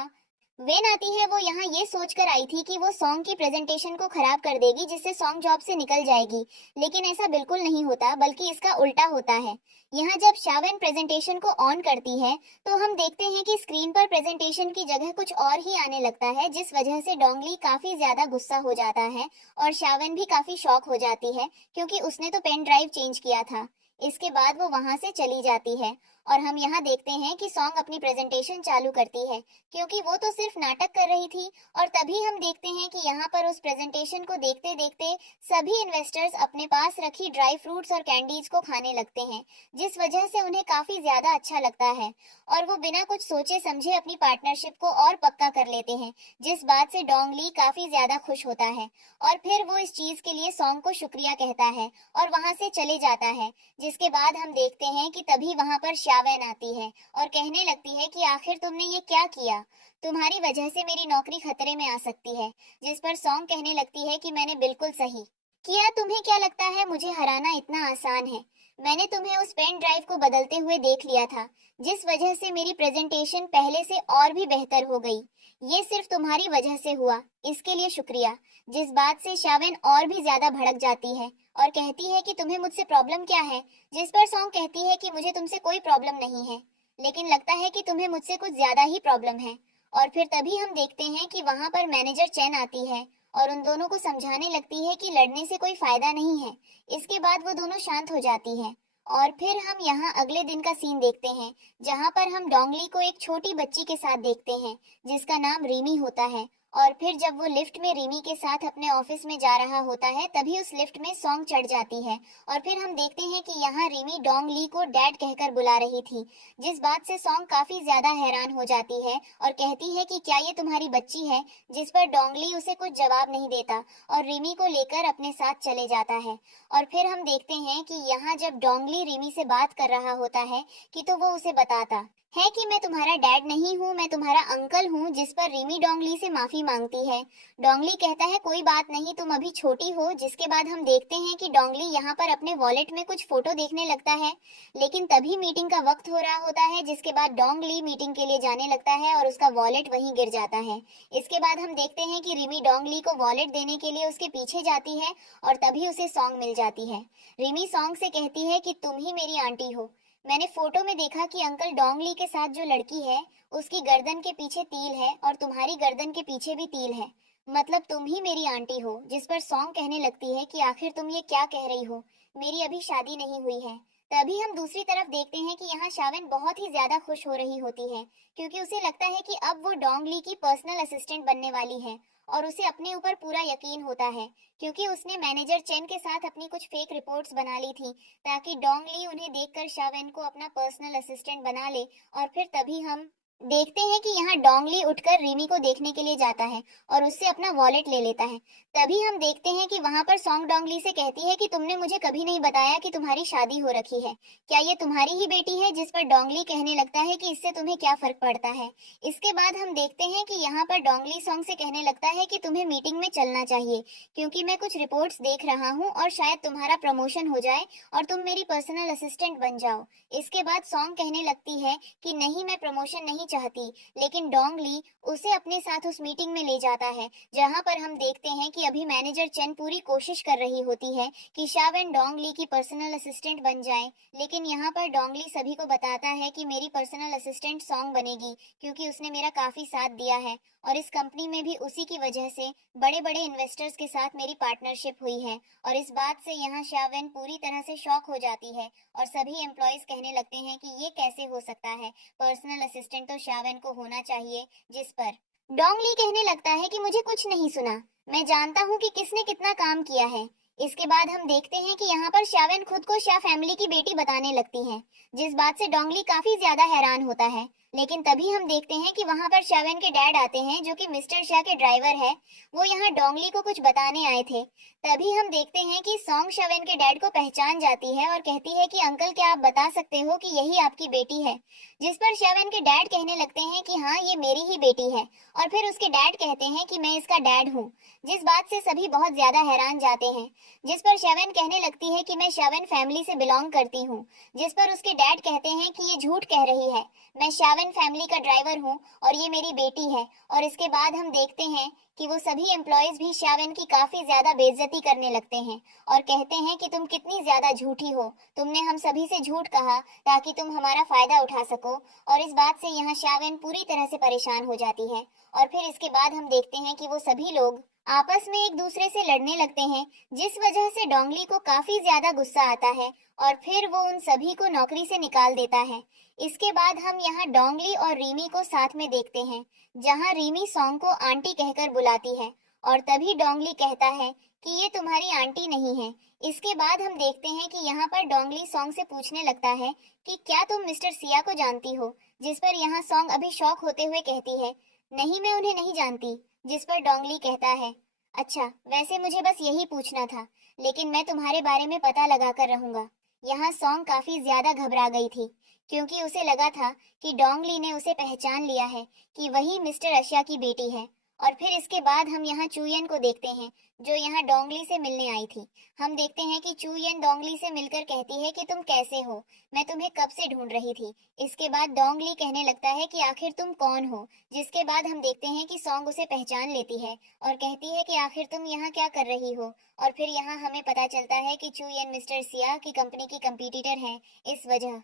वेन आती है। वो यहाँ ये सोचकर आई थी कि वो सॉन्ग की प्रेजेंटेशन को खराब कर देगी, जिससे सॉन्ग जॉब से निकल जाएगी। लेकिन ऐसा बिल्कुल नहीं होता, बल्कि इसका उल्टा होता है। यहाँ जब शावेन प्रेजेंटेशन को ऑन करती है, तो हम देखते हैं कि स्क्रीन पर प्रेजेंटेशन की जगह कुछ और ही आने लगता है, जिस वजह से डोंगली काफी ज्यादा गुस्सा हो जाता है, और शावेन भी काफी शॉक हो जाती है, क्योंकि उसने तो पेन ड्राइव चेंज किया था। इसके बाद वो वहां से चली जाती है, और हम यहाँ देखते हैं कि सॉन्ग अपनी प्रेजेंटेशन चालू करती है, क्योंकि वो तो सिर्फ नाटक कर रही थी। और तभी हम देखते हैं कि यहाँ पर उस प्रेजेंटेशन को देखते देखते सभी इन्वेस्टर्स अपने पास रखी ड्राई फ्रूट्स और कैंडीज को खाने लगते हैं, जिस वजह से उन्हें काफी ज्यादा अच्छा लगता है, और वो बिना कुछ सोचे समझे अपनी पार्टनरशिप को और पक्का कर लेते हैं, जिस बात से डोंगली काफी ज्यादा खुश होता है। और फिर वो इस चीज के लिए सॉन्ग को शुक्रिया कहता है, और वहां से चले जाता है। जिसके बाद हम देखते हैं कि तभी वहां पर श्यावेन आती है, और कहने लगती है कि आखिर तुमने ये क्या किया, तुम्हारी वजह से मेरी नौकरी खतरे में आ सकती है। जिस पर सॉन्ग कहने लगती है कि मैंने बिल्कुल सही किया। तुम्हें क्या लगता है मुझे हराना इतना आसान है? मैंने तुम्हें उस पेन ड्राइव को बदलते हुए देख लिया था, जिस वजह से मेरी प्रेजेंटेशन पहले से और भी बेहतर हो गई। ये सिर्फ तुम्हारी वजह से हुआ, इसके लिए शुक्रिया। जिस बात से शावेन और भी ज्यादा भड़क जाती है, और कहती है कि तुम्हें मुझसे प्रॉब्लम क्या है। जिस पर सॉन्ग कहती है कि मुझे तुमसे कोई प्रॉब्लम नहीं है, लेकिन लगता है कि तुम्हें मुझसे कुछ ज्यादा ही प्रॉब्लम है। और फिर तभी हम देखते हैं कि वहां पर मैनेजर चैन आती है, और उन दोनों को समझाने लगती है कि लड़ने से कोई फायदा नहीं है। इसके बाद वो दोनों शांत हो जाती हैं। और फिर हम यहाँ अगले दिन का सीन देखते हैं, जहाँ पर हम डोंगली को एक छोटी बच्ची के साथ देखते हैं, जिसका नाम रीमी होता है। और फिर जब वो लिफ्ट में रीमी के साथ अपने ऑफिस में जा रहा होता है, तभी उस लिफ्ट में सॉन्ग चढ़ जाती है। और फिर हम देखते हैं कि यहाँ रीमी डोंगली को डैड कहकर बुला रही थी, जिस बात से सॉन्ग काफी ज्यादा हैरान हो जाती है, और कहती है कि क्या ये तुम्हारी बच्ची है। जिस पर डोंगली उसे कुछ जवाब नहीं देता, और रीमी को लेकर अपने साथ चले जाता है। और फिर हम देखते हैं कि यहाँ जब डोंगली रीमी से बात कर रहा होता है, कि तो वो उसे बताता है कि मैं तुम्हारा डैड नहीं हूँ, मैं तुम्हारा अंकल हूँ। जिस पर रीमी डोंगली से माफी मांगती है। डोंगली कहता है कोई बात नहीं, तुम अभी छोटी हो। जिसके बाद हम देखते हैं कि डोंगली यहाँ पर अपने वॉलेट में कुछ फोटो देखने लगता है, लेकिन तभी मीटिंग का वक्त हो रहा होता है। जिसके बाद डोंगली मीटिंग के लिए जाने लगता है, और उसका वॉलेट वहीं गिर जाता है। इसके बाद हम देखते हैं कि रिमी डोंगली को वॉलेट देने के लिए उसके पीछे जाती है, और तभी उसे सॉन्ग मिल जाती है। रिमी सॉन्ग से कहती है कि तुम ही मेरी आंटी हो। मैंने फोटो में देखा कि अंकल डोंगली के साथ जो लड़की है, उसकी गर्दन के पीछे तिल है, और तुम्हारी गर्दन के पीछे भी तिल है, मतलब तुम ही मेरी आंटी हो। जिस पर सॉन्ग कहने लगती है कि आखिर तुम ये क्या कह रही हो, मेरी अभी शादी नहीं हुई है। तभी हम दूसरी तरफ देखते हैं कि यहाँ शावेन बहुत ही ज्यादा खुश हो रही होती है, क्योंकि उसे लगता है कि अब वो डोंगली की पर्सनल असिस्टेंट बनने वाली है, और उसे अपने ऊपर पूरा यकीन होता है, क्योंकि उसने मैनेजर चेन के साथ अपनी कुछ फेक रिपोर्ट्स बना ली थी, ताकि डोंगली उन्हें देखकर शावेन को अपना पर्सनल असिस्टेंट बना ले। और फिर तभी हम देखते हैं कि यहाँ डोंगली उठकर रिमी को देखने के लिए जाता है, और उससे अपना वॉलेट ले लेता है। तभी हम देखते हैं कि वहां पर सॉन्ग डोंगली से कहती है कि तुमने मुझे कभी नहीं बताया कि तुम्हारी शादी हो रखी है, क्या ये तुम्हारी ही बेटी है। जिस पर डोंगली कहने लगता है कि इससे तुम्हें क्या फर्क पड़ता है। इसके बाद हम देखते हैं कि यहाँ पर डोंगली सॉन्ग से कहने लगता है कि तुम्हें मीटिंग में चलना चाहिए, क्योंकि मैं कुछ रिपोर्ट्स देख रहा हूँ, और शायद तुम्हारा प्रमोशन हो जाए और तुम मेरी पर्सनल असिस्टेंट बन जाओ। इसके बाद सॉन्ग कहने लगती है कि नहीं, मैं प्रमोशन नहीं चाहती, लेकिन डोंगली उसे अपने साथ उस मीटिंग में ले जाता है, जहां पर हम देखते हैं कि अभी मैनेजर चेन पूरी कोशिश कर रही होती है कि शावेन डोंगली की पर्सनल असिस्टेंट बन जाए। लेकिन यहाँ पर डोंगली सभी को बताता है कि मेरी पर्सनल असिस्टेंट सॉन्ग बनेगी, क्योंकि उसने मेरा काफी साथ दिया है और इस कंपनी में भी उसी की वजह से बड़े बड़े इन्वेस्टर्स के साथ मेरी पार्टनरशिप हुई है। और इस बात से यहाँ शावेन पूरी तरह से शॉक हो जाती है और सभी एम्प्लॉयज कहने लगते हैं कि ये कैसे हो सकता है, पर्सनल असिस्टेंट तो शावेन को होना चाहिए। जिस पर डोंगली कहने लगता है कि मुझे कुछ नहीं सुना, मैं जानता हूँ कि किसने कितना काम किया है। इसके बाद हम देखते हैं कि यहाँ पर शावेन खुद को शाह फैमिली की बेटी बताने लगती है, जिस बात से डोंगली काफी ज्यादा हैरान होता है। लेकिन तभी हम देखते हैं कि वहां पर शावेन के डैड आते हैं, जो कि मिस्टर शाह के ड्राइवर है। वो यहाँ डोंगली को कुछ बताने आए थे। तभी हम देखते हैं कि सॉन्ग शावेन के डैड को पहचान जाती है और कहती है कि अंकल, क्या आप बता सकते हो कि यही आपकी बेटी है? जिस पर शावेन के डैड कहने लगते हैं कि हाँ, ये मेरी ही बेटी है। और फिर उसके डैड कहते हैं कि मैं इसका डैड हूँ, जिस बात से सभी बहुत ज्यादा हैरान जाते हैं। जिस पर शावेन कहने लगती है कि मैं शावेन फैमिली से बिलोंग करती हूँ। जिस पर उसके डैड कहते हैं कि ये झूठ कह रही है, मैं शावेन फैमिली का ड्राइवर हूँ और ये मेरी बेटी है। और इसके बाद हम देखते हैं कि वो सभी एम्प्लॉयज भी शावेन की काफी ज्यादा बेइज्जती करने लगते हैं और कहते हैं कि तुम कितनी ज्यादा झूठी हो, तुमने हम सभी से झूठ कहा ताकि तुम हमारा फायदा उठा सको। और इस बात से यहाँ शावेन पूरी तरह से परेशान हो जाती है। और फिर इसके बाद हम देखते हैं कि वो सभी लोग आपस में एक दूसरे से लड़ने लगते हैं, जिस वजह से डोंगली को काफी ज्यादा गुस्सा आता है और फिर वो उन सभी को नौकरी से निकाल देता है। इसके बाद हम यहाँ डोंगली और रीमी को साथ में देखते हैं, जहाँ रीमी सॉन्ग को आंटी कहकर बुलाती है और तभी डोंगली कहता है कि ये तुम्हारी आंटी नहीं है। इसके बाद हम देखते हैं कि यहाँ पर डोंगली सॉन्ग से पूछने लगता है कि क्या तुम मिस्टर सिया को जानती हो? जिस पर यहाँ सॉन्ग अभी शॉक होते हुए कहती है, नहीं, मैं उन्हें नहीं जानती। जिस पर डोंगली कहता है, अच्छा, वैसे मुझे बस यही पूछना था, लेकिन मैं तुम्हारे बारे में पता लगा कर रहूंगा। यहाँ सॉन्ग काफी ज्यादा घबरा गई थी, क्योंकि उसे लगा था कि डोंगली ने उसे पहचान लिया है कि वही मिस्टर अशिया की बेटी है। और फिर इसके बाद हम यहाँ चूयन को देखते हैं, जो यहाँ डोंगली से मिलने आई थी। हम देखते हैं कि चूयन डोंगली से मिलकर कहती है कि तुम कैसे हो, मैं तुम्हें कब से ढूंढ रही थी। इसके बाद डोंगली कहने लगता है कि आखिर तुम कौन हो। जिसके बाद हम देखते हैं कि सॉन्ग उसे पहचान लेती है और कहती है कि आखिर तुम यहाँ क्या कर रही हो। और फिर यहाँ हमें पता चलता है कि चूयन मिस्टर सिया की कंपनी की कंपटीटर है। इस वजह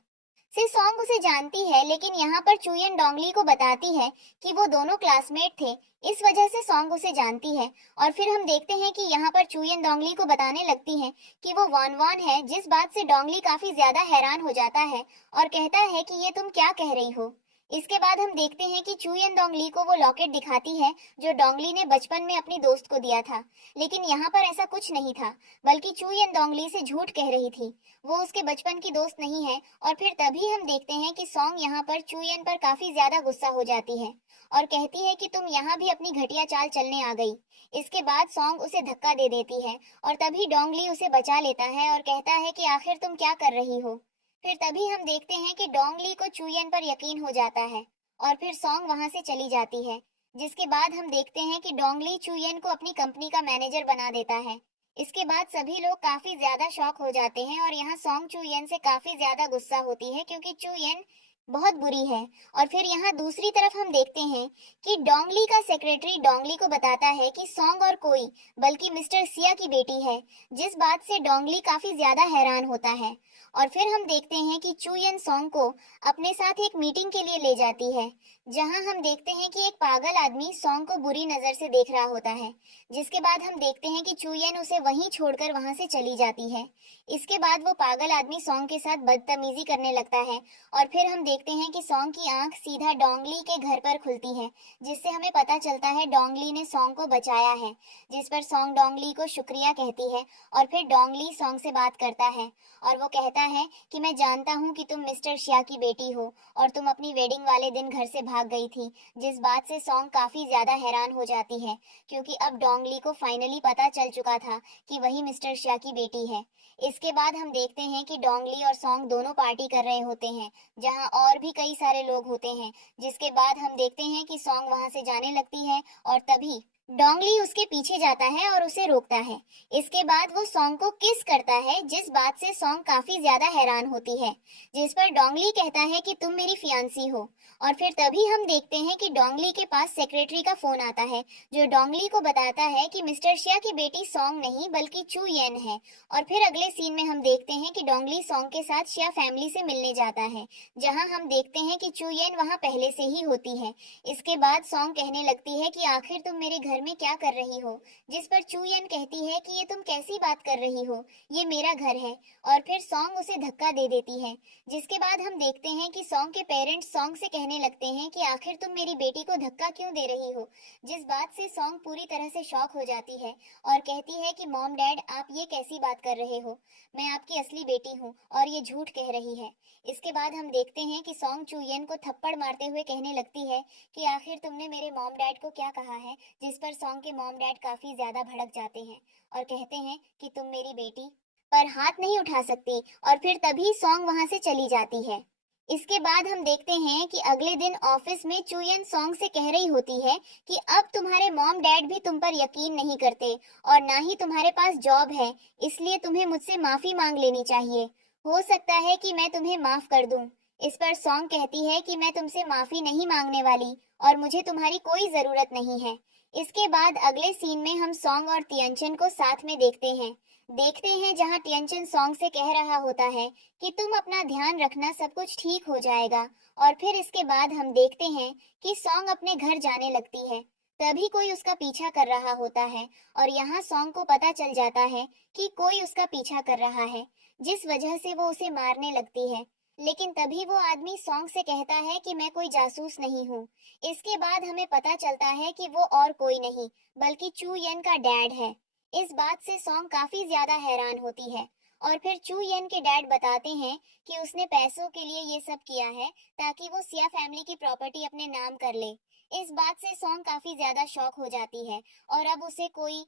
से सॉन्ग उसे जानती है, लेकिन यहाँ पर चूयन डोंगली को बताती है कि वो दोनों क्लासमेट थे, इस वजह से सॉन्ग उसे जानती है। और फिर हम देखते हैं कि यहाँ पर चूयन डोंगली को बताने लगती है कि वो वान वान है, जिस बात से डोंगली काफी ज्यादा हैरान हो जाता है और कहता है कि ये तुम क्या कह रही हो। इसके बाद हम देखते हैं कि चूयन डोंगली को वो लॉकेट दिखाती है जो डोंगली ने बचपन में अपनी दोस्त को दिया था। लेकिन यहाँ पर ऐसा कुछ नहीं था, बल्कि चूयन डोंगली से झूठ कह रही थी, वो उसके बचपन की दोस्त नहीं है। और फिर तभी हम देखते हैं कि सॉन्ग यहाँ पर चूयन पर काफी ज्यादा गुस्सा हो जाती है और कहती है कि तुम यहाँ भी अपनी घटिया चाल चलने आ गई। इसके बाद सॉन्ग उसे धक्का दे देती है और तभी डोंगली उसे बचा लेता है और कहता है कि आखिर तुम क्या कर रही हो। फिर तभी हम देखते हैं कि डोंगली को चूयन पर यकीन हो जाता है और फिर सॉन्ग वहां से चली जाती है। जिसके बाद हम देखते हैं कि डोंगली चूयन को अपनी कंपनी का मैनेजर बना देता है। इसके बाद सभी लोग काफी ज्यादा शॉक हो जाते हैं और यहाँ सॉन्ग चूयन से काफी ज्यादा गुस्सा होती है, क्योंकि चूयन बहुत बुरी है। और फिर यहाँ दूसरी तरफ हम देखते हैं कि डोंगली का सेक्रेटरी डोंगली को बताता है कि सॉन्ग और कोई बल्कि मिस्टर सिया की बेटी है, जिस बात से डोंगली काफी ज्यादा हैरान होता है। और फिर हम देखते हैं कि चूयन सॉन्ग को अपने साथ एक मीटिंग के लिए ले जाती है, जहां हम देखते हैं कि एक पागल आदमी सॉन्ग को बुरी नजर से देख रहा होता है। जिसके बाद हम देखते हैं कि चूयन उसे वहीं छोड़कर वहां से चली जाती है। इसके बाद वो पागल आदमी सॉन्ग के साथ बदतमीजी करने लगता है और फिर हम देखते हैं कि सॉन्ग की आंख सीधा डोंगली के घर पर खुलती है, जिससे हमें पता चलता है डोंगली ने सॉन्ग को बचाया है। जिस पर सॉन्ग डोंगली को शुक्रिया कहती है और फिर डोंगली सॉन्ग से बात करता है और वो कहता है कि मैं जानता हूँ कि तुम मिस्टर शिया की बेटी हो और तुम अपनी वेडिंग वाले दिन घर से भाग गई थी। जिस बात से सॉन्ग काफी ज्यादा हैरान हो जाती है, क्योंकि अब डोंगली को फाइनली पता चल चुका था कि वही मिस्टर शिया की बेटी है। इसके बाद हम देखते हैं कि डोंगली और सॉन्ग दोनों पार्टी कर रहे होते हैं, जहां और भी कई सारे लोग होते हैं। जिसके बाद हम देखते हैं कि सॉन्ग वहां से जाने लगती है और तभी डोंगली उसके पीछे जाता है और उसे रोकता है। इसके बाद वो सॉन्ग को किस करता है, जिस बात से सॉन्ग काफी ज्यादा हैरान होती है। जिस पर डोंगली कहता है कि तुम मेरी फियांसी हो। और फिर तभी हम देखते हैं कि डोंगली के पास सेक्रेटरी का फोन आता है, जो डोंगली को बताता है कि मिस्टर शिया की बेटी सॉन्ग नहीं बल्कि चू येन है। और फिर अगले सीन में हम देखते हैं कि डोंगली सॉन्ग के साथ शिया फैमिली से मिलने जाता है, जहां हम देखते हैं कि चू येन वहां पहले से ही होती है। इसके बाद सॉन्ग कहने लगती है कि आखिर तुम मेरे घर में क्या कर रही हो, जिस पर चू येन कहती है कि ये तुम कैसी बात कर रही हो, ये मेरा घर है। और फिर सॉन्ग उसे धक्का दे देती है। जिसके बाद हम देखते हैं कि सॉन्ग के पेरेंट्स सॉन्ग से कहने लगते हैं कि आखिर तुम मेरी बेटी को धक्का क्यों दे रही हो, जिस बात से सॉन्ग पूरी तरह से शॉक हो जाती है और कहती है कि मॉम डैड आप ये कैसी बात कर रहे हो, मैं आपकी असली बेटी हूँ और ये झूठ कह रही है। इसके बाद हम देखते हैं कि सॉन्ग चू येन को थप्पड़ मारते हुए कहने लगती है कि आखिर तुमने मेरे मॉम डैड को क्या कहा है, जिस पर सॉन्ग के मॉम डैड काफी ज्यादा भड़क जाते हैं और कहते हैं कि तुम मेरी बेटी पर हाथ नहीं उठा सकती। और फिर तभी सॉन्ग वहां से चली जाती है। इसके बाद हम देखते हैं कि अगले दिन ऑफिस में चू येन सॉन्ग से कह रही होती है कि अब तुम्हारे मॉम डैड भी तुम पर यकीन नहीं करते और ना ही तुम्हारे पास जॉब है, इसलिए तुम्हें मुझसे माफी मांग लेनी चाहिए। हो सकता है कि मैं तुम्हें माफ कर दूं। इस पर सॉन्ग कहती है कि मैं तुमसे माफी नहीं मांगने वाली और मुझे तुम्हारी कोई जरूरत नहीं है। इसके बाद अगले सीन में हम सॉन्ग और तियनचन को साथ में देखते हैं जहां तियनचन सॉन्ग से कह रहा होता है कि तुम अपना ध्यान रखना, सब कुछ ठीक हो जाएगा। और फिर इसके बाद हम देखते हैं कि सॉन्ग अपने घर जाने लगती है। तभी कोई उसका पीछा कर रहा होता है और यहाँ सॉन्ग को पता चल जाता है कि कोई उसका पीछा कर रहा है, जिस वजह से वो उसे मारने लगती है। लेकिन तभी वो आदमी सॉन्ग से कहता है कि मैं कोई जासूस नहीं हूँ। इसके बाद हमें पता चलता है कि वो और कोई नहीं बल्कि चू येन का डैड है। इस बात से सॉन्ग काफी ज्यादा हैरान होती है। और फिर चू येन के डैड बताते हैं कि उसने पैसों के लिए ये सब किया है ताकि वो सिया फैमिली की प्रॉपर्टी अपने नाम कर ले। इस बात से सॉन्ग काफी ज्यादा शॉक हो जाती है और अब उसे कोई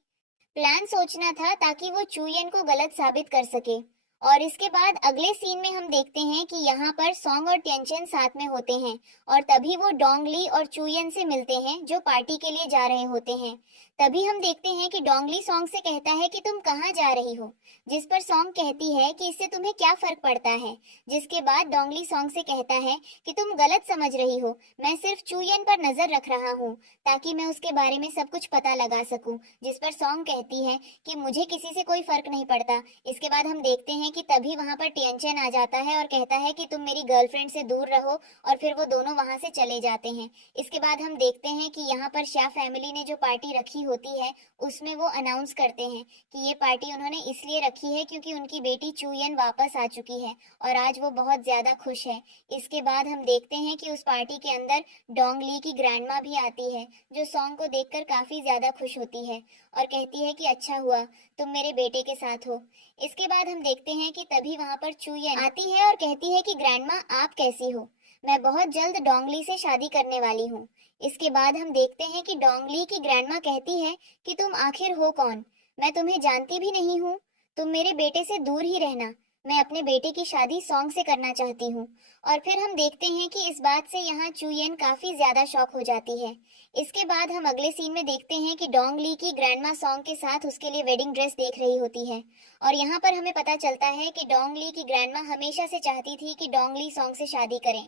प्लान सोचना था ताकि वो चू येन को गलत साबित कर सके। और इसके बाद अगले सीन में हम देखते हैं कि यहाँ पर सॉन्ग और टेंशन साथ में होते हैं और तभी वो डोंगली और चू येन से मिलते हैं जो पार्टी के लिए जा रहे होते हैं। तभी हम देखते हैं कि डोंगली सॉन्ग से कहता है कि तुम कहाँ जा रही हो, जिस पर सॉन्ग कहती है कि इससे तुम्हें क्या फर्क पड़ता है। जिसके बाद डोंगली सॉन्ग से कहता है कि तुम गलत समझ रही हो, मैं सिर्फ चू येन पर नजर रख रहा हूँ ताकि मैं उसके बारे में सब कुछ पता लगा सकूं। जिस पर सॉन्ग कहती है कि मुझे किसी से कोई फर्क नहीं पड़ता। इसके बाद हम देखते हैं कि तभी वहां पर टियनचन आ जाता है और कहता है कि तुम मेरी गर्लफ्रेंड से दूर रहो और फिर वो दोनों वहां से चले जाते हैं। इसके बाद हम देखते हैं कि यहाँ पर शाह फैमिली ने जो पार्टी रखी होती है उसमें वो अनाउंस करते हैं कि ये पार्टी उन्होंने इसलिए रखी है क्योंकि उनकी बेटी चू येन वापस आ चुकी है और आज वो बहुत ज्यादा खुश है। इसके बाद हम देखते हैं कि उस पार्टी के अंदर डोंगली की ग्रैंडमा भी आती है, जो सॉन्ग को देखकर काफी ज्यादा खुश होती है और कहती है कि अच्छा हुआ तुम मेरे बेटे के साथ हो। इसके बाद हम देखते हैं कि तभी वहां पर चू येन आती है और कहती है कि ग्रैंडमा आप कैसी हो, मैं बहुत जल्द डोंगली से शादी करने वाली हूँ। इसके बाद हम देखते हैं कि डोंगली की ग्रैंडमा कहती है कि तुम आखिर हो कौन, मैं तुम्हें जानती भी नहीं हूँ, तुम मेरे बेटे से दूर ही रहना, मैं अपने बेटे की शादी सॉन्ग से करना चाहती हूँ। और फिर हम देखते हैं कि इस बात से यहाँ चू येन काफी ज्यादा शॉक हो जाती है। इसके बाद हम अगले सीन में देखते हैं कि डोंगली की ग्रैंडमा सॉन्ग के साथ उसके लिए वेडिंग ड्रेस देख रही होती है और यहाँ पर हमें पता चलता है कि डोंगली की ग्रैंडमा हमेशा से चाहती थी कि डोंगली सॉन्ग से शादी करें।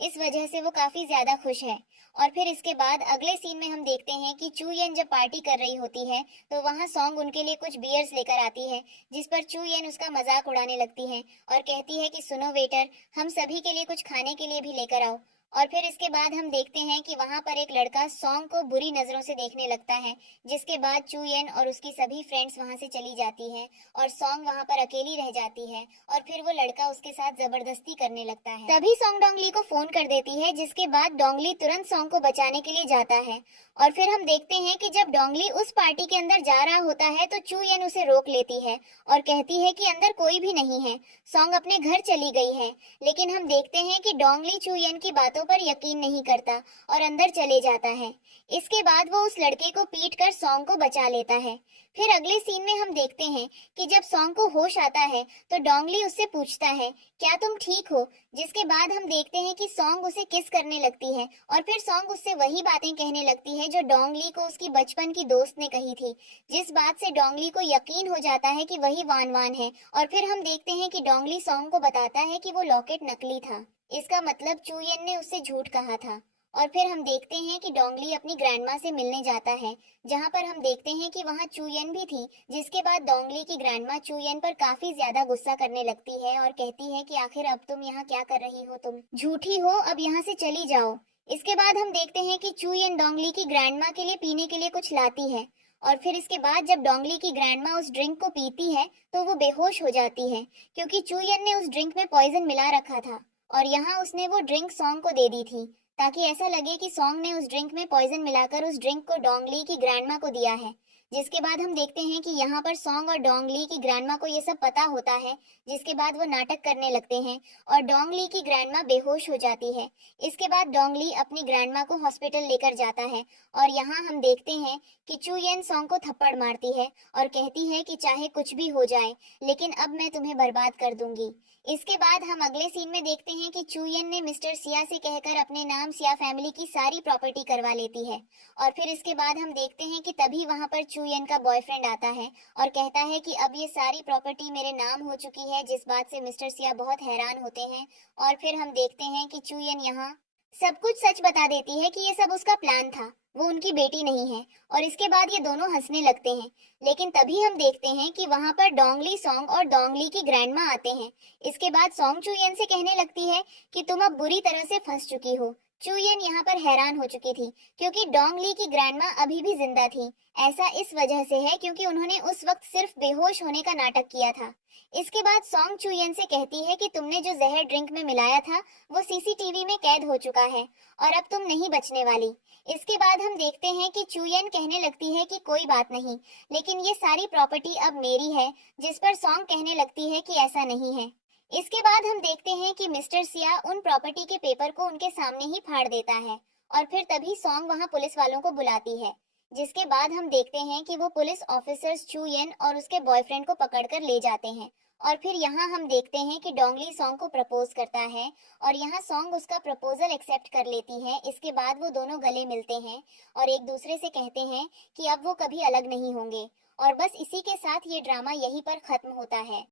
इस वजह से वो काफी ज्यादा खुश है। और फिर इसके बाद अगले सीन में हम देखते हैं कि चू येन जब पार्टी कर रही होती है तो वहाँ सॉन्ग उनके लिए कुछ बियर्स लेकर आती है, जिस पर चू येन उसका मजाक उड़ाने लगती है और कहती है कि सुनो वेटर, हम सभी के लिए कुछ खाने के लिए भी लेकर आओ। और फिर इसके बाद हम देखते हैं कि वहां पर एक लड़का सॉन्ग को बुरी नजरों से देखने लगता है, जिसके बाद चू येन और उसकी सभी फ्रेंड्स वहां से चली जाती हैं और सॉन्ग वहां पर अकेली रह जाती है और फिर वो लड़का उसके साथ जबरदस्ती करने लगता है। तभी सॉन्ग डोंगली को फोन कर देती है, जिसके बाद डोंगली तुरंत सॉन्ग को बचाने के लिए जाता है। और फिर हम देखते हैं कि जब डोंगली उस पार्टी के अंदर जा रहा होता है तो चू येन उसे रोक लेती है और कहती है कि अंदर कोई भी नहीं है, सॉन्ग अपने घर चली गई है। लेकिन हम देखते हैं कि डोंगली चू येन की बातों बातों पर यकीन नहीं करता और अंदर चले जाता है। इसके बाद वो उस लड़के को पीट कर सॉन्ग को बचा लेता है। फिर अगले सीन में हम देखते हैं कि जब सॉन्ग को होश आता है तो डोंगली उससे पूछता है, क्या तुम ठीक हो? जिसके बाद हम देखते हैं कि सॉन्ग उसे किस करने लगती है और फिर सॉन्ग उससे वही बातें कहने लगती है जो डोंगली को उसकी बचपन की दोस्त ने कही थी, जिस बात से डोंगली को यकीन हो जाता है कि वही वान वान है। और फिर हम देखते हैं कि डोंगली सॉन्ग को बताता है कि वो लॉकेट नकली था, इसका मतलब चूयन ने उससे झूठ कहा था। और फिर हम देखते हैं कि डोंगली अपनी ग्रैंडमा से मिलने जाता है, जहां पर हम देखते हैं कि वहां चूयन भी थी। जिसके बाद डोंगली की ग्रैंडमा चूयन पर काफी ज्यादा गुस्सा करने लगती है और कहती है कि आखिर अब तुम यहाँ क्या कर रही हो, तुम झूठी हो, अब यहाँ से चली जाओ। इसके बाद हम देखते हैं कि चूयन डोंगली की ग्रैंडमा के लिए पीने के लिए कुछ लाती है। और फिर इसके बाद जब डोंगली की ग्रैंडमा उस ड्रिंक को पीती है तो वो बेहोश हो जाती है, क्योंकि चूयन ने उस ड्रिंक में पॉइजन मिला रखा था। और यहाँ उसने वो ड्रिंक सॉन्ग को दे दी थी ताकि ऐसा लगे कि सॉन्ग ने उस ड्रिंक में पॉइजन मिलाकर उस ड्रिंक को डोंगली की ग्रैंडमा को दिया है। जिसके बाद हम देखते हैं कि यहाँ पर सॉन्ग और डोंगली की ग्रैंडमा को ये सब पता होता है। जिसके बाद वो नाटक करने लगते हैं और डोंगली की ग्रैंडमा बेहोश हो जाती है। इसके बाद डोंगली अपनी ग्रैंडमा को हॉस्पिटल लेकर जाता है और यहाँ हम देखते हैं कि चूयन सॉन्ग को थप्पड़ मारती है और कहती है कि चाहे कुछ भी हो जाए, लेकिन अब मैं तुम्हें बर्बाद कर दूंगी। इसके बाद हम अगले सीन में देखते हैं कि चूयन ने मिस्टर सिया से कहकर अपने नाम सिया फैमिली की सारी प्रॉपर्टी करवा लेती है। और फिर इसके बाद हम देखते हैं कि तभी वहां पर चूयन का बॉयफ्रेंड आता है और कहता है कि अब ये सारी प्रॉपर्टी मेरे नाम हो चुकी है, जिस बात से मिस्टर सिया बहुत हैरान होते हैं। और फिर हम देखते हैं कि चूयन यहाँ सब कुछ सच बता देती है कि ये सब उसका प्लान था, वो उनकी बेटी नहीं है। और इसके बाद ये दोनों हंसने लगते हैं। लेकिन तभी हम देखते हैं कि वहां पर डोंगली सॉन्ग और डोंगली की ग्रैंडमा आते हैं। इसके बाद सॉन्ग चूयन से कहने लगती है कि तुम अब बुरी तरह से फंस चुकी हो। चूयन यहाँ पर हैरान हो चुकी थी क्योंकि डोंगली की ग्रैंडमा अभी भी जिंदा थी। ऐसा इस वजह से है क्योंकि उन्होंने उस वक्त सिर्फ बेहोश होने का नाटक किया था। इसके बाद सॉन्ग चूयन से कहती है कि तुमने जो जहर ड्रिंक में मिलाया था वो सीसीटीवी में कैद हो चुका है और अब तुम नहीं बचने वाली। इसके बाद हम देखते हैं कि चूयन कहने लगती है कि कोई बात नहीं, लेकिन ये सारी प्रॉपर्टी अब मेरी है, जिस पर सॉन्ग कहने लगती है कि ऐसा नहीं है। इसके बाद हम देखते हैं कि मिस्टर सिया उन प्रॉपर्टी के पेपर को उनके सामने ही फाड़ देता है और फिर तभी सॉन्ग वहां पुलिस वालों को बुलाती है। जिसके बाद हम देखते हैं कि वो पुलिस ऑफिसर्स चूयन और उसके बॉयफ्रेंड को पकड़कर ले जाते हैं। और फिर यहाँ हम देखते हैं कि डोंगली सॉन्ग को प्रपोज करता है और यहाँ सॉन्ग उसका प्रपोजल एक्सेप्ट कर लेती है। इसके बाद वो दोनों गले मिलते हैं और एक दूसरे से कहते हैं कि अब वो कभी अलग नहीं होंगे। और बस इसी के साथ ये ड्रामा यहीं पर खत्म होता है।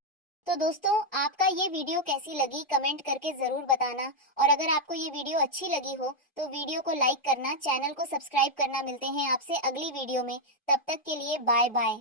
तो दोस्तों, आपका ये वीडियो कैसी लगी कमेंट करके जरूर बताना। और अगर आपको ये वीडियो अच्छी लगी हो तो वीडियो को लाइक करना, चैनल को सब्सक्राइब करना। मिलते हैं आपसे अगली वीडियो में, तब तक के लिए बाय बाय।